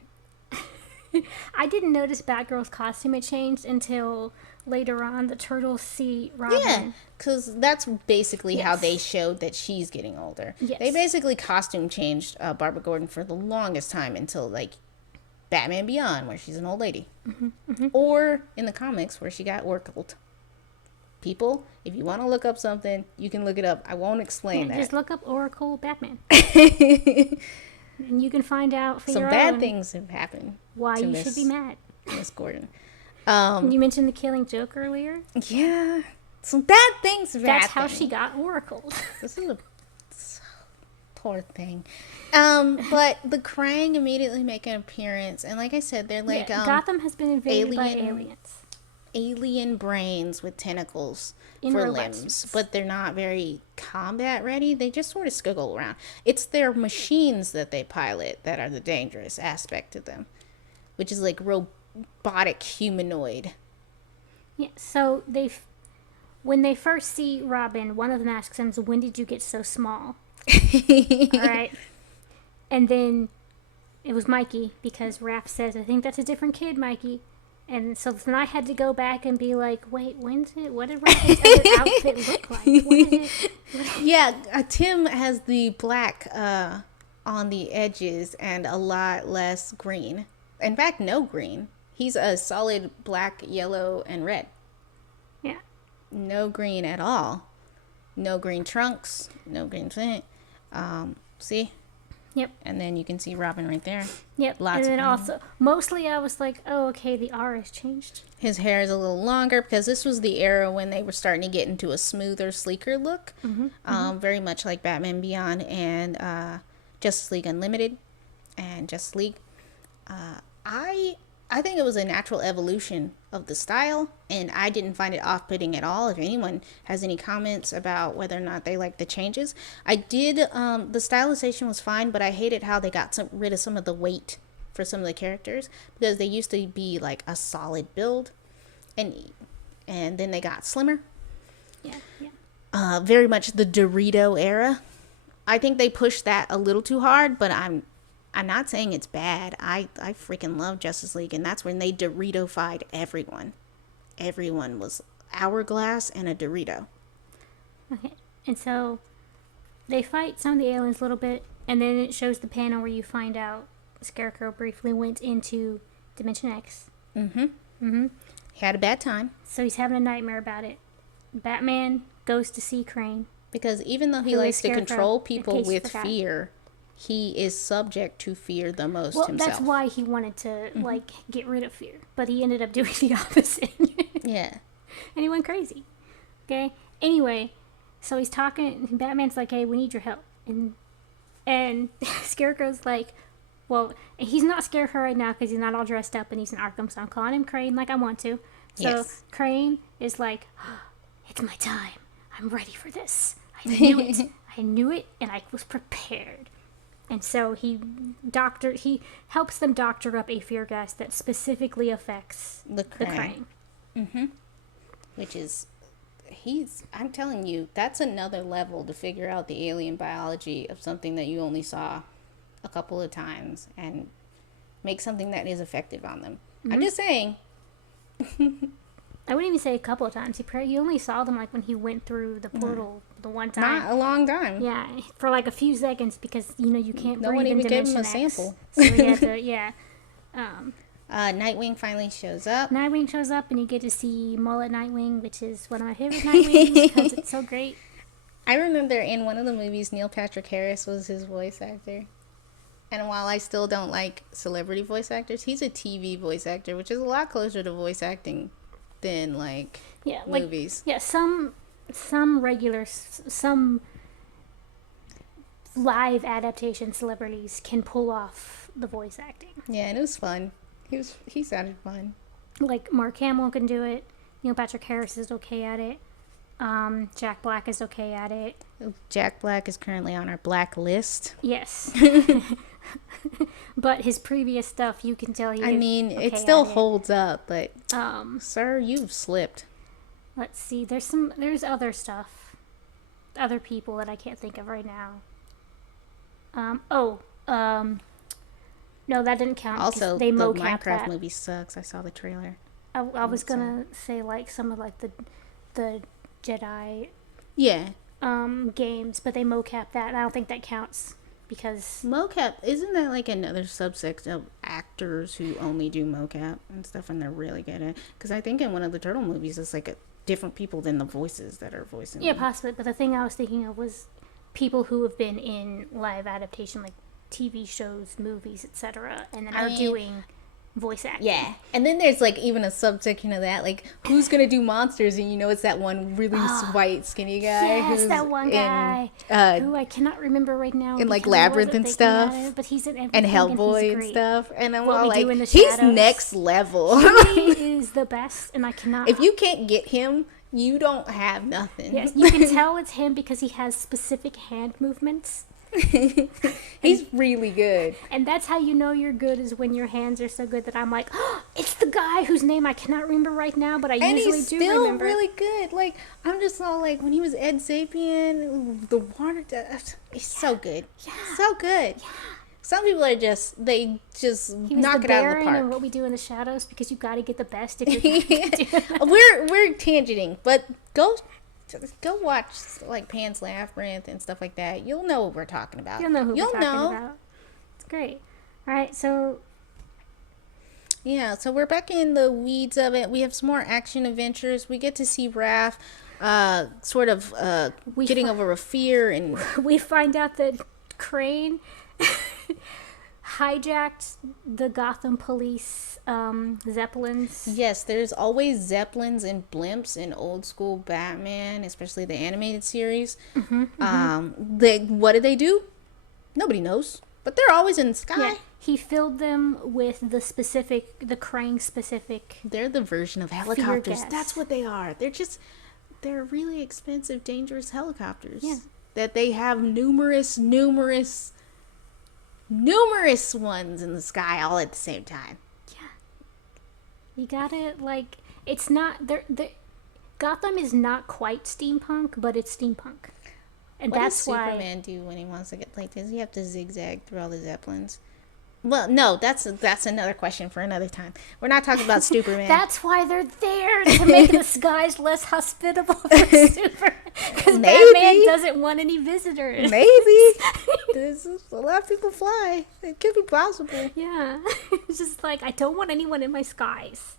I didn't notice Batgirl's costume had changed until later on. The turtles see Robin. Yeah, because that's basically how Yes. they showed that she's getting older. Yes. They basically costume changed Barbara Gordon for the longest time until like Batman Beyond, where she's an old lady, or in the comics where she got oracled. People, if you want to look up something, you can look it up. I won't explain that. Just look up Oracle Batman. And you can find out for Some your bad own things have happened why to you Miss- should be mad. Miss Gordon. You mentioned the killing joke earlier. Yeah, some bad things have That's happened. how she got oracled. This is a poor thing. But the Krang immediately make an appearance, and like I said, they're like Gotham has been invaded by aliens. alien brains with tentacles In for robots. limbs, but they're not very combat ready. They just sort of skiggle around. It's their machines that they pilot that are the dangerous aspect to them, which is like robotic humanoid. Yeah, so when they first see Robin, one of them asks him, "When did you get so small?" All right. And then it was Mikey, because Raph says, "I think that's a different kid, Mikey." And so then I had to go back and be like, wait, what did Rapha's other outfit look like? What is it? Yeah, Tim has the black on the edges and a lot less green. In fact, no green. He's a solid black, yellow, and red. Yeah. No green at all. No green trunks. No green thing. See? Yep. And then you can see Robin right there. Yep. Lots and then of also, mostly I was like, oh, okay, the R has changed. his hair is a little longer because this was the era when they were starting to get into a smoother, sleeker look. Very much like Batman Beyond and Justice League Unlimited and Justice League. I think it was a natural evolution of the style, and I didn't find it off-putting at all. If anyone has any comments about whether or not they like the changes, I did. The stylization was fine, but I hated how they got rid of some of the weight for some of the characters because they used to be like a solid build, and then they got slimmer. Yeah, yeah. Very much the Dorito era. I think they pushed that a little too hard, but I'm not saying it's bad. I freaking love Justice League, and that's when they Dorito-fied everyone. Everyone was Hourglass and a Dorito. Okay, and so they fight some of the aliens a little bit, and then it shows the panel where you find out Scarecrow briefly went into Dimension X. He had a bad time. So he's having a nightmare about it. Batman goes to see Crane. Because even though he Who is likes to Scarecrow, control in people case you with forgot. fear, he is subject to fear the most Well, himself. that's why he wanted to, like, get rid of fear. But he ended up doing the opposite. Yeah. And he went crazy. Okay? Anyway, so he's talking, Batman's like, hey, we need your help. And Scarecrow's like, well, he's not Scarecrow right now because he's not all dressed up and he's in Arkham, so I'm calling him Crane like I want to. So Yes. Crane is like, it's my time. I'm ready for this. I knew it. I knew it, and I was prepared. And so he helps them doctor up a fear gas that specifically affects The the Crane. Crane. Which is, I'm telling you, that's another level to figure out the alien biology of something that you only saw a couple of times and make something that is effective on them. I'm just saying. I wouldn't even say a couple of times. He only saw them like when he went through the portal the one time. Not a long time. Yeah, for like a few seconds because you can't No breathe one in even gave him Dimension a X. sample. So he had to, yeah. Nightwing finally shows up. Nightwing shows up and you get to see Mullet Nightwing, which is one of my favorite Nightwings because it's so great. I remember in one of the movies, Neil Patrick Harris was his voice actor. And while I still don't like celebrity voice actors, he's a TV voice actor, which is a lot closer to voice acting than like movies. Yeah, some live adaptation celebrities can pull off the voice acting. Yeah, and it was fun. He sounded fun. Like Mark Hamill can do it. Neil Patrick Harris is okay at it. Jack Black is okay at it. Jack Black is currently on our black list. Yes. But his previous stuff, you can tell he I is mean, okay it still at holds up, but it. sir, you've slipped. Let's see. There's other stuff. Other people that I can't think of right now. No, that didn't count. Also, they the mocap Minecraft that. movie sucks. I saw the trailer. I was gonna say like some of like the Jedi Yeah. games, but they mocap that, and I don't think that counts because Mocap, isn't that like another subsect of actors who only do mocap and stuff and they're really good at it? Because I think in one of the Turtle movies, it's like different people than the voices that are voicing yeah, them. possibly. But the thing I was thinking of was people who have been in live adaptation, like TV shows, movies, etc., and then are doing voice acting. Yeah. And then there's like even a subsection of that, like who's gonna do monsters, and it's that one really white skinny guy. Yes, who's that one guy who I cannot remember right now. in like because I Labyrinth wasn't and thinking about stuff, it, but he's in everything, and he's Hellboy and great. stuff. And I'm What all We Do like, in the he's Shadows. next level. He is the best, and I cannot. If you can't get him, you don't have nothing. Yes, you can tell it's him because he has specific hand movements. He's really good. And that's how you know you're good, is when your hands are so good that I'm like, oh, it's the guy whose name I cannot remember right now, but I And usually he's do still remember. really good. Like, I'm just all like, when he was Ed Sapien, the water, he's so good. Yeah. So good. Yeah. Some people are just He was knock the it out of Baron the in park. What We Do in the Shadows, because you got to get the best if you're going to do it. we're tangenting, but go watch like Pan's Labyrinth and stuff like that. You'll know what we're talking about. You'll know who we're talking about. It's great. All right, so Yeah, so we're back in the weeds of it. We have some more action adventures. We get to see Raph getting over a fear, and we find out that Crane hijacked the Gotham police Zeppelins. Yes, there's always Zeppelins and blimps in old school Batman, especially the animated series. What did they do? Nobody knows. But they're always in the sky. Yeah, he filled them with the Krang specific. They're the version of helicopters. gas. That's what they are. They're really expensive, dangerous helicopters. Yeah. That they have numerous ones in the sky all at the same time. You gotta, it's not, Gotham is not quite steampunk, but it's steampunk. And What that's does why. Superman do when he wants to get like this? You have to zigzag through all the Zeppelins. Well, no, that's another question for another time. We're not talking about Superman. That's why they're there, to make the skies less hospitable for Superman. Because Maybe. Batman doesn't want any visitors. Maybe. There's a lot of people fly. It could be possible. Yeah. It's just like, I don't want anyone in my skies.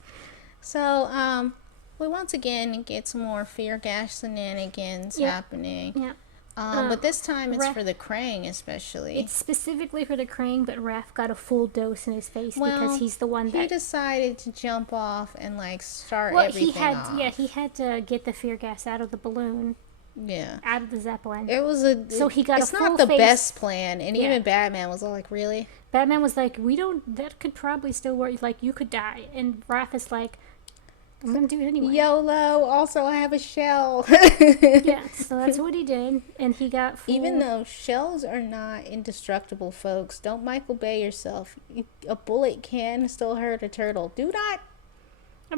So, we once again get some more fear gas shenanigans happening. Yeah. But this time it's for the Krang especially. It's specifically for the Krang, but Raph got a full dose in his face because he's the one that... He decided to jump off and, start everything off. Yeah, he had to get the fear gas out of the balloon. Yeah. Out of the Zeppelin. It was So he got it's a full not the face. best plan, and even Batman was all like, really? Batman was like, that could probably still work. Like, you could die. And Raph is like, I'm going to do it anyway. YOLO, also I have a shell. Yeah, so that's what he did. And he got full... Even though shells are not indestructible, folks, don't Michael Bay yourself. A bullet can still hurt a turtle. Do not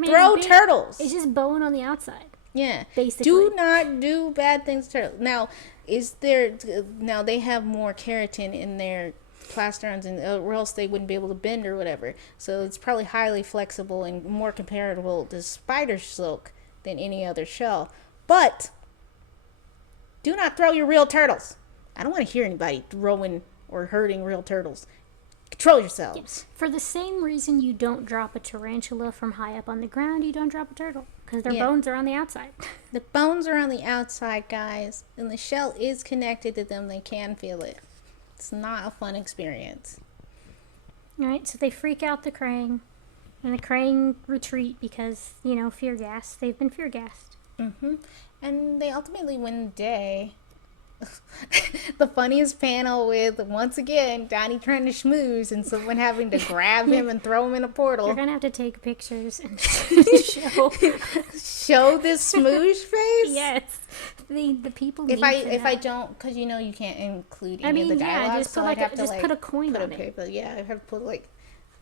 throw turtles. It's just bone on the outside. Yeah. Basically. Do not do bad things to turtles. Now, now they have more keratin in their plasterons, or else they wouldn't be able to bend or whatever. So it's probably highly flexible and more comparable to spider silk than any other shell. But do not throw your real turtles. I don't want to hear anybody throwing or hurting real turtles. Control yourselves. Yes. For the same reason you don't drop a tarantula from high up on the ground, you don't drop a turtle. Because their bones are on the outside. The bones are on the outside, guys. And the shell is connected to them. They can feel it. It's not a fun experience. Alright, so they freak out the Krang. And the Krang retreat because, fear gas. They've been fear gassed. Mm-hmm. And they ultimately win the day. The funniest panel with, once again, Donnie trying to schmooze and someone having to grab him and throw him in a portal. You're going to have to take pictures and show this smoosh face? Yes. The people if I don't, because you can't include any of the dialogue, just so put I'd have to put a coin put on a it. paper. Yeah, I have to put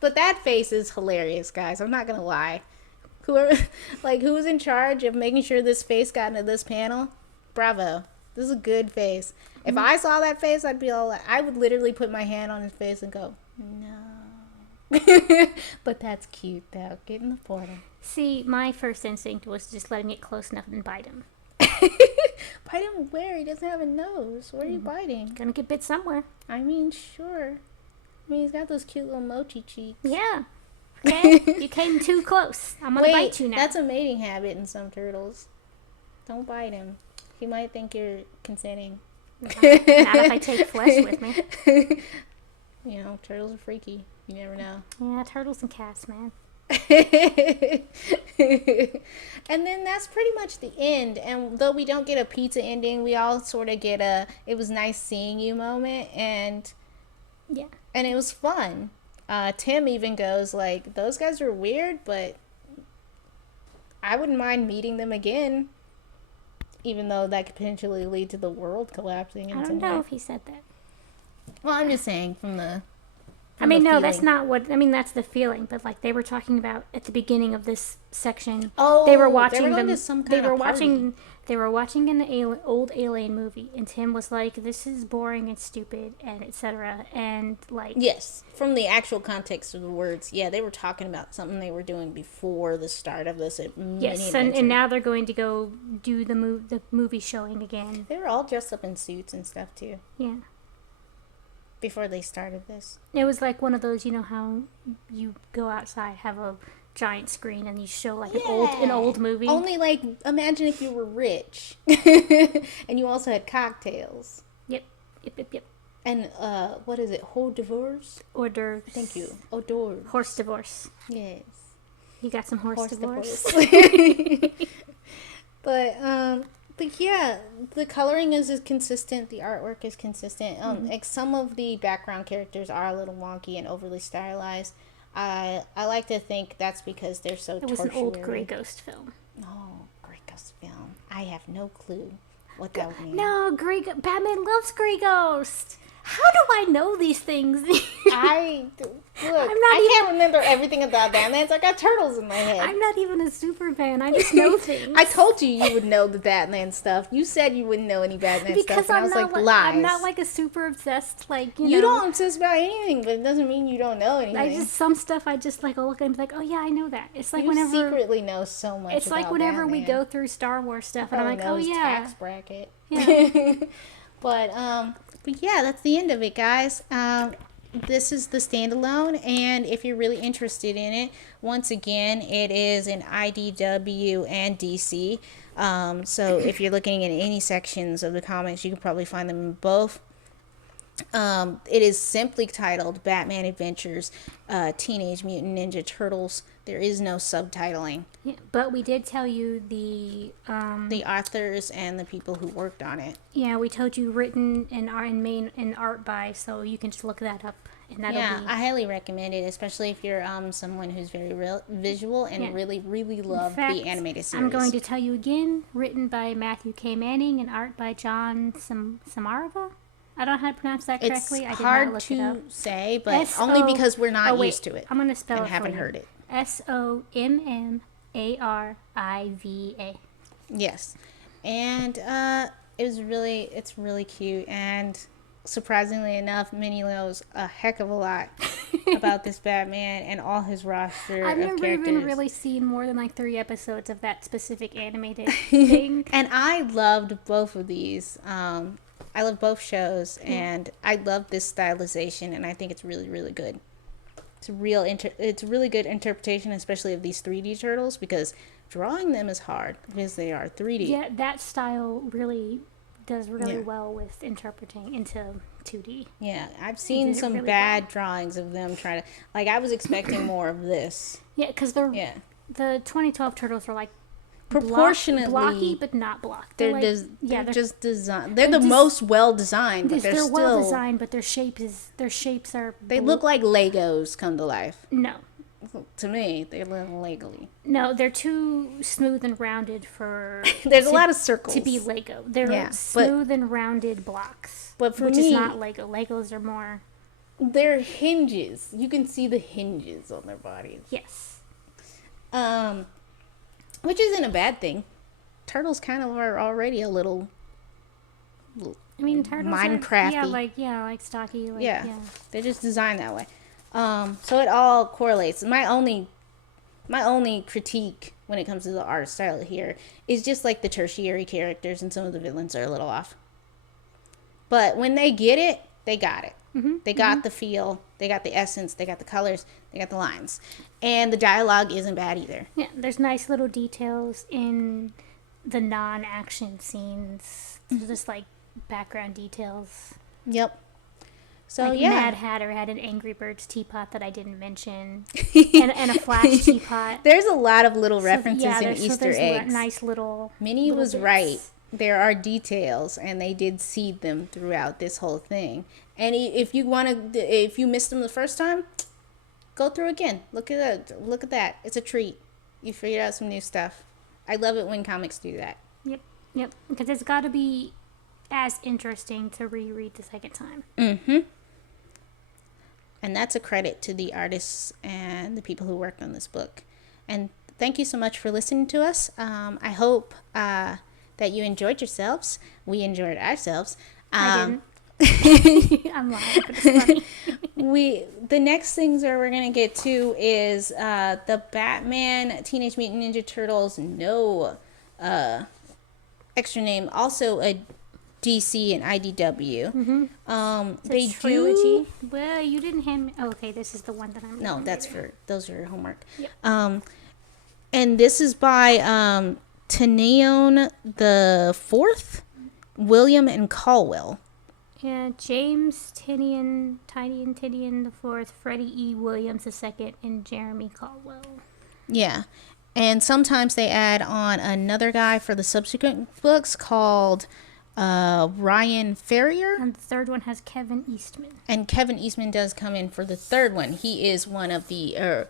but that face is hilarious, guys. I'm not gonna lie. Whoever who's in charge of making sure this face got into this panel, bravo. This is a good face. If I saw that face, I'd be I would literally put my hand on his face and go, no. But that's cute though. Get in the portal. See, my first instinct was just letting it close enough and bite him. Bite him where? He doesn't have a nose. Where are you biting? Gonna get bit somewhere. I mean, sure. He's got those cute little mochi cheeks. Yeah. Okay? You came too close. I'm gonna bite you now. That's a mating habit in some turtles. Don't bite him. He might think you're consenting. Not if I take flesh with me. Turtles are freaky. You never know. Yeah, turtles and cats, man. And then that's pretty much the end. And though we don't get a pizza ending, we all sort of get it was nice seeing you moment. And it was fun. Tim even goes those guys are weird, but I wouldn't mind meeting them again, even though that could potentially lead to the world collapsing. I don't know if he said that. Well, I'm just saying from the that's not what... that's the feeling. But, they were talking about at the beginning of this section. Oh, they were watching party. They were watching an old Alien movie. And Tim was like, this is boring and stupid, and etc. And, Yes, from the actual context of the words. Yeah, they were talking about something they were doing before the start of this Yes, and now they're going to go do the movie showing again. They were all dressed up in suits and stuff, too. Yeah. Before they started this. It was like one of those, how you go outside, have a giant screen, and you show an old movie. Only imagine if you were rich, and you also had cocktails. Yep. And what is it? Hors d'oeuvres? Hors d'oeuvres. Thank you. Hors d'oeuvres. Horse divorce. Yes. You got some horse divorce. But yeah, the coloring is consistent. The artwork is consistent. Like some of the background characters are a little wonky and overly stylized. I like to think that's because they're so. It was an old Grey Ghost film. Oh, Grey Ghost film. I have no clue what that would mean. No, Batman loves Grey Ghost. How do I know these things? I can't remember everything about Batman. I got turtles in my head. I'm not even a super fan. I just know things. I told you would know the Batman stuff. You said you wouldn't know any Batman stuff, and I was like, lies. I'm not like a super obsessed, like, you know. You don't obsess about anything, but it doesn't mean you don't know anything. Some stuff I just like, I'll look and be like, oh yeah, I know that. It's like you secretly know so much. It's like whenever Batman. we go through Star Wars stuff, and I'm like, oh yeah. Tax bracket. Yeah. But yeah, that's the end of it, guys. This is the standalone, and if you're really interested in it, once again, it is in IDW and DC. So if you're looking at any sections of the comics, you can probably find them in both. It is simply titled Batman Adventures Teenage Mutant Ninja Turtles. There is no subtitling. Yeah, but we did tell you the authors and the people who worked on it. Yeah, we told you written in art by, so you can just look that up. And that'll be... I highly recommend it, especially if you're someone who's very visual and really, really love the animated series. I'm going to tell you again, written by Matthew K. Manning and art by John Samarova. I don't know how to pronounce that correctly. It's I did hard not look to it up. say, but only because we're not used to it. I'm going to spell and it haven't for heard it. SOMMARIVA. Yes, and it's really cute, and surprisingly enough, Minnie knows a heck of a lot about this Batman and all his roster of characters. I've never even really seen more than like 3 episodes of that specific animated thing. And I loved both of these. I love both shows, and I love this stylization, and I think it's really, really good. It's a really good interpretation, especially of these 3D turtles, because drawing them is hard because they are 3D. Yeah, that style really does really well with interpreting into 2D. Yeah, I've seen some really bad drawings of them trying to... Like, I was expecting more of this. Yeah, because the 2012 turtles are like proportionately blocky, but not blocked. They're just designed. They're the most well designed, but they're well designed, but their shapes are. They look like Legos come to life. No, to me, they look Legally. No, they're too smooth and rounded for. There's a lot of circles to be Lego. They're smooth and rounded blocks, but for which me, is not Lego. Legos are more. They're hinges. You can see the hinges on their bodies. Yes. Which isn't a bad thing. Turtles kind of are already a little I mean, turtles Minecrafty. Like stocky. They're just designed that way. So it all correlates. My only critique when it comes to the art style here is just like the tertiary characters and some of the villains are a little off. But when they get it, they got it. Mm-hmm. They got the feel, they got the essence, they got the colors, they got the lines. And the dialogue isn't bad either. Yeah, there's nice little details in the non-action scenes. Just like background details. Yep. So like yeah. Mad Hatter had an Angry Birds teapot that I didn't mention. and a Flash teapot. There's a lot of little references and Easter eggs. Nice little Minnie was bits. Right. There are details, and they did seed them throughout this whole thing. And if you missed them the first time, go through again. Look at that. It's a treat. You figured out some new stuff. I love it when comics do that. Yep. Because it's got to be as interesting to reread the second time. Mm-hmm. And that's a credit to the artists and the people who worked on this book. And thank you so much for listening to us. I hope that you enjoyed yourselves. We enjoyed ourselves. I didn't. I'm lying, but it's funny. The next things that we're going to get to is the Batman Teenage Mutant Ninja Turtles extra name, also a DC and IDW. Mm-hmm. They trilogy. Well, you didn't hand me. Oh, okay, this is the one that I'm. No, those are homework. Yep. And this is by Teneon the Fourth, William and Caldwell. Yeah, James Tinian IV, Freddie E. Williams II, and Jeremy Caldwell. Yeah. And sometimes they add on another guy for the subsequent books called Ryan Ferrier. And the third one has Kevin Eastman. And Kevin Eastman does come in for the third one. He is one of the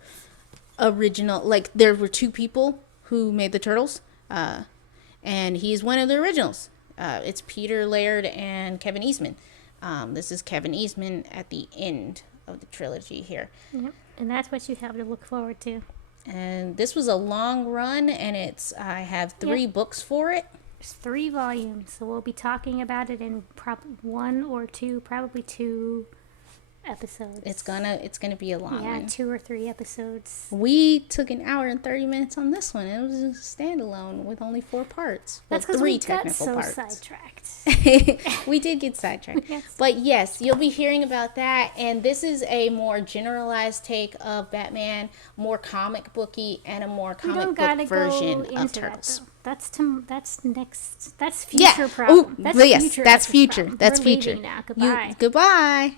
original, like, there were two people who made the Turtles. And he's one of the originals. It's Peter Laird and Kevin Eastman. This is Kevin Eastman at the end of the trilogy here. Yep. And that's what you have to look forward to. And this was a long run, and I have 3 books for it. There's 3 volumes, so we'll be talking about it in probably 2 episodes. It's gonna be a long one. 2 or 3 episodes. We took an hour and 30 minutes on this one. It was a standalone with only 4 parts. That's because we got so sidetracked. We did get sidetracked. Yes. But yes, you'll be hearing about that. And this is a more generalized take of Batman, more comic booky, and a more comic book version of Turtles. That's next. That's future problem. That's future. That's future. We're leaving now. Goodbye. Goodbye.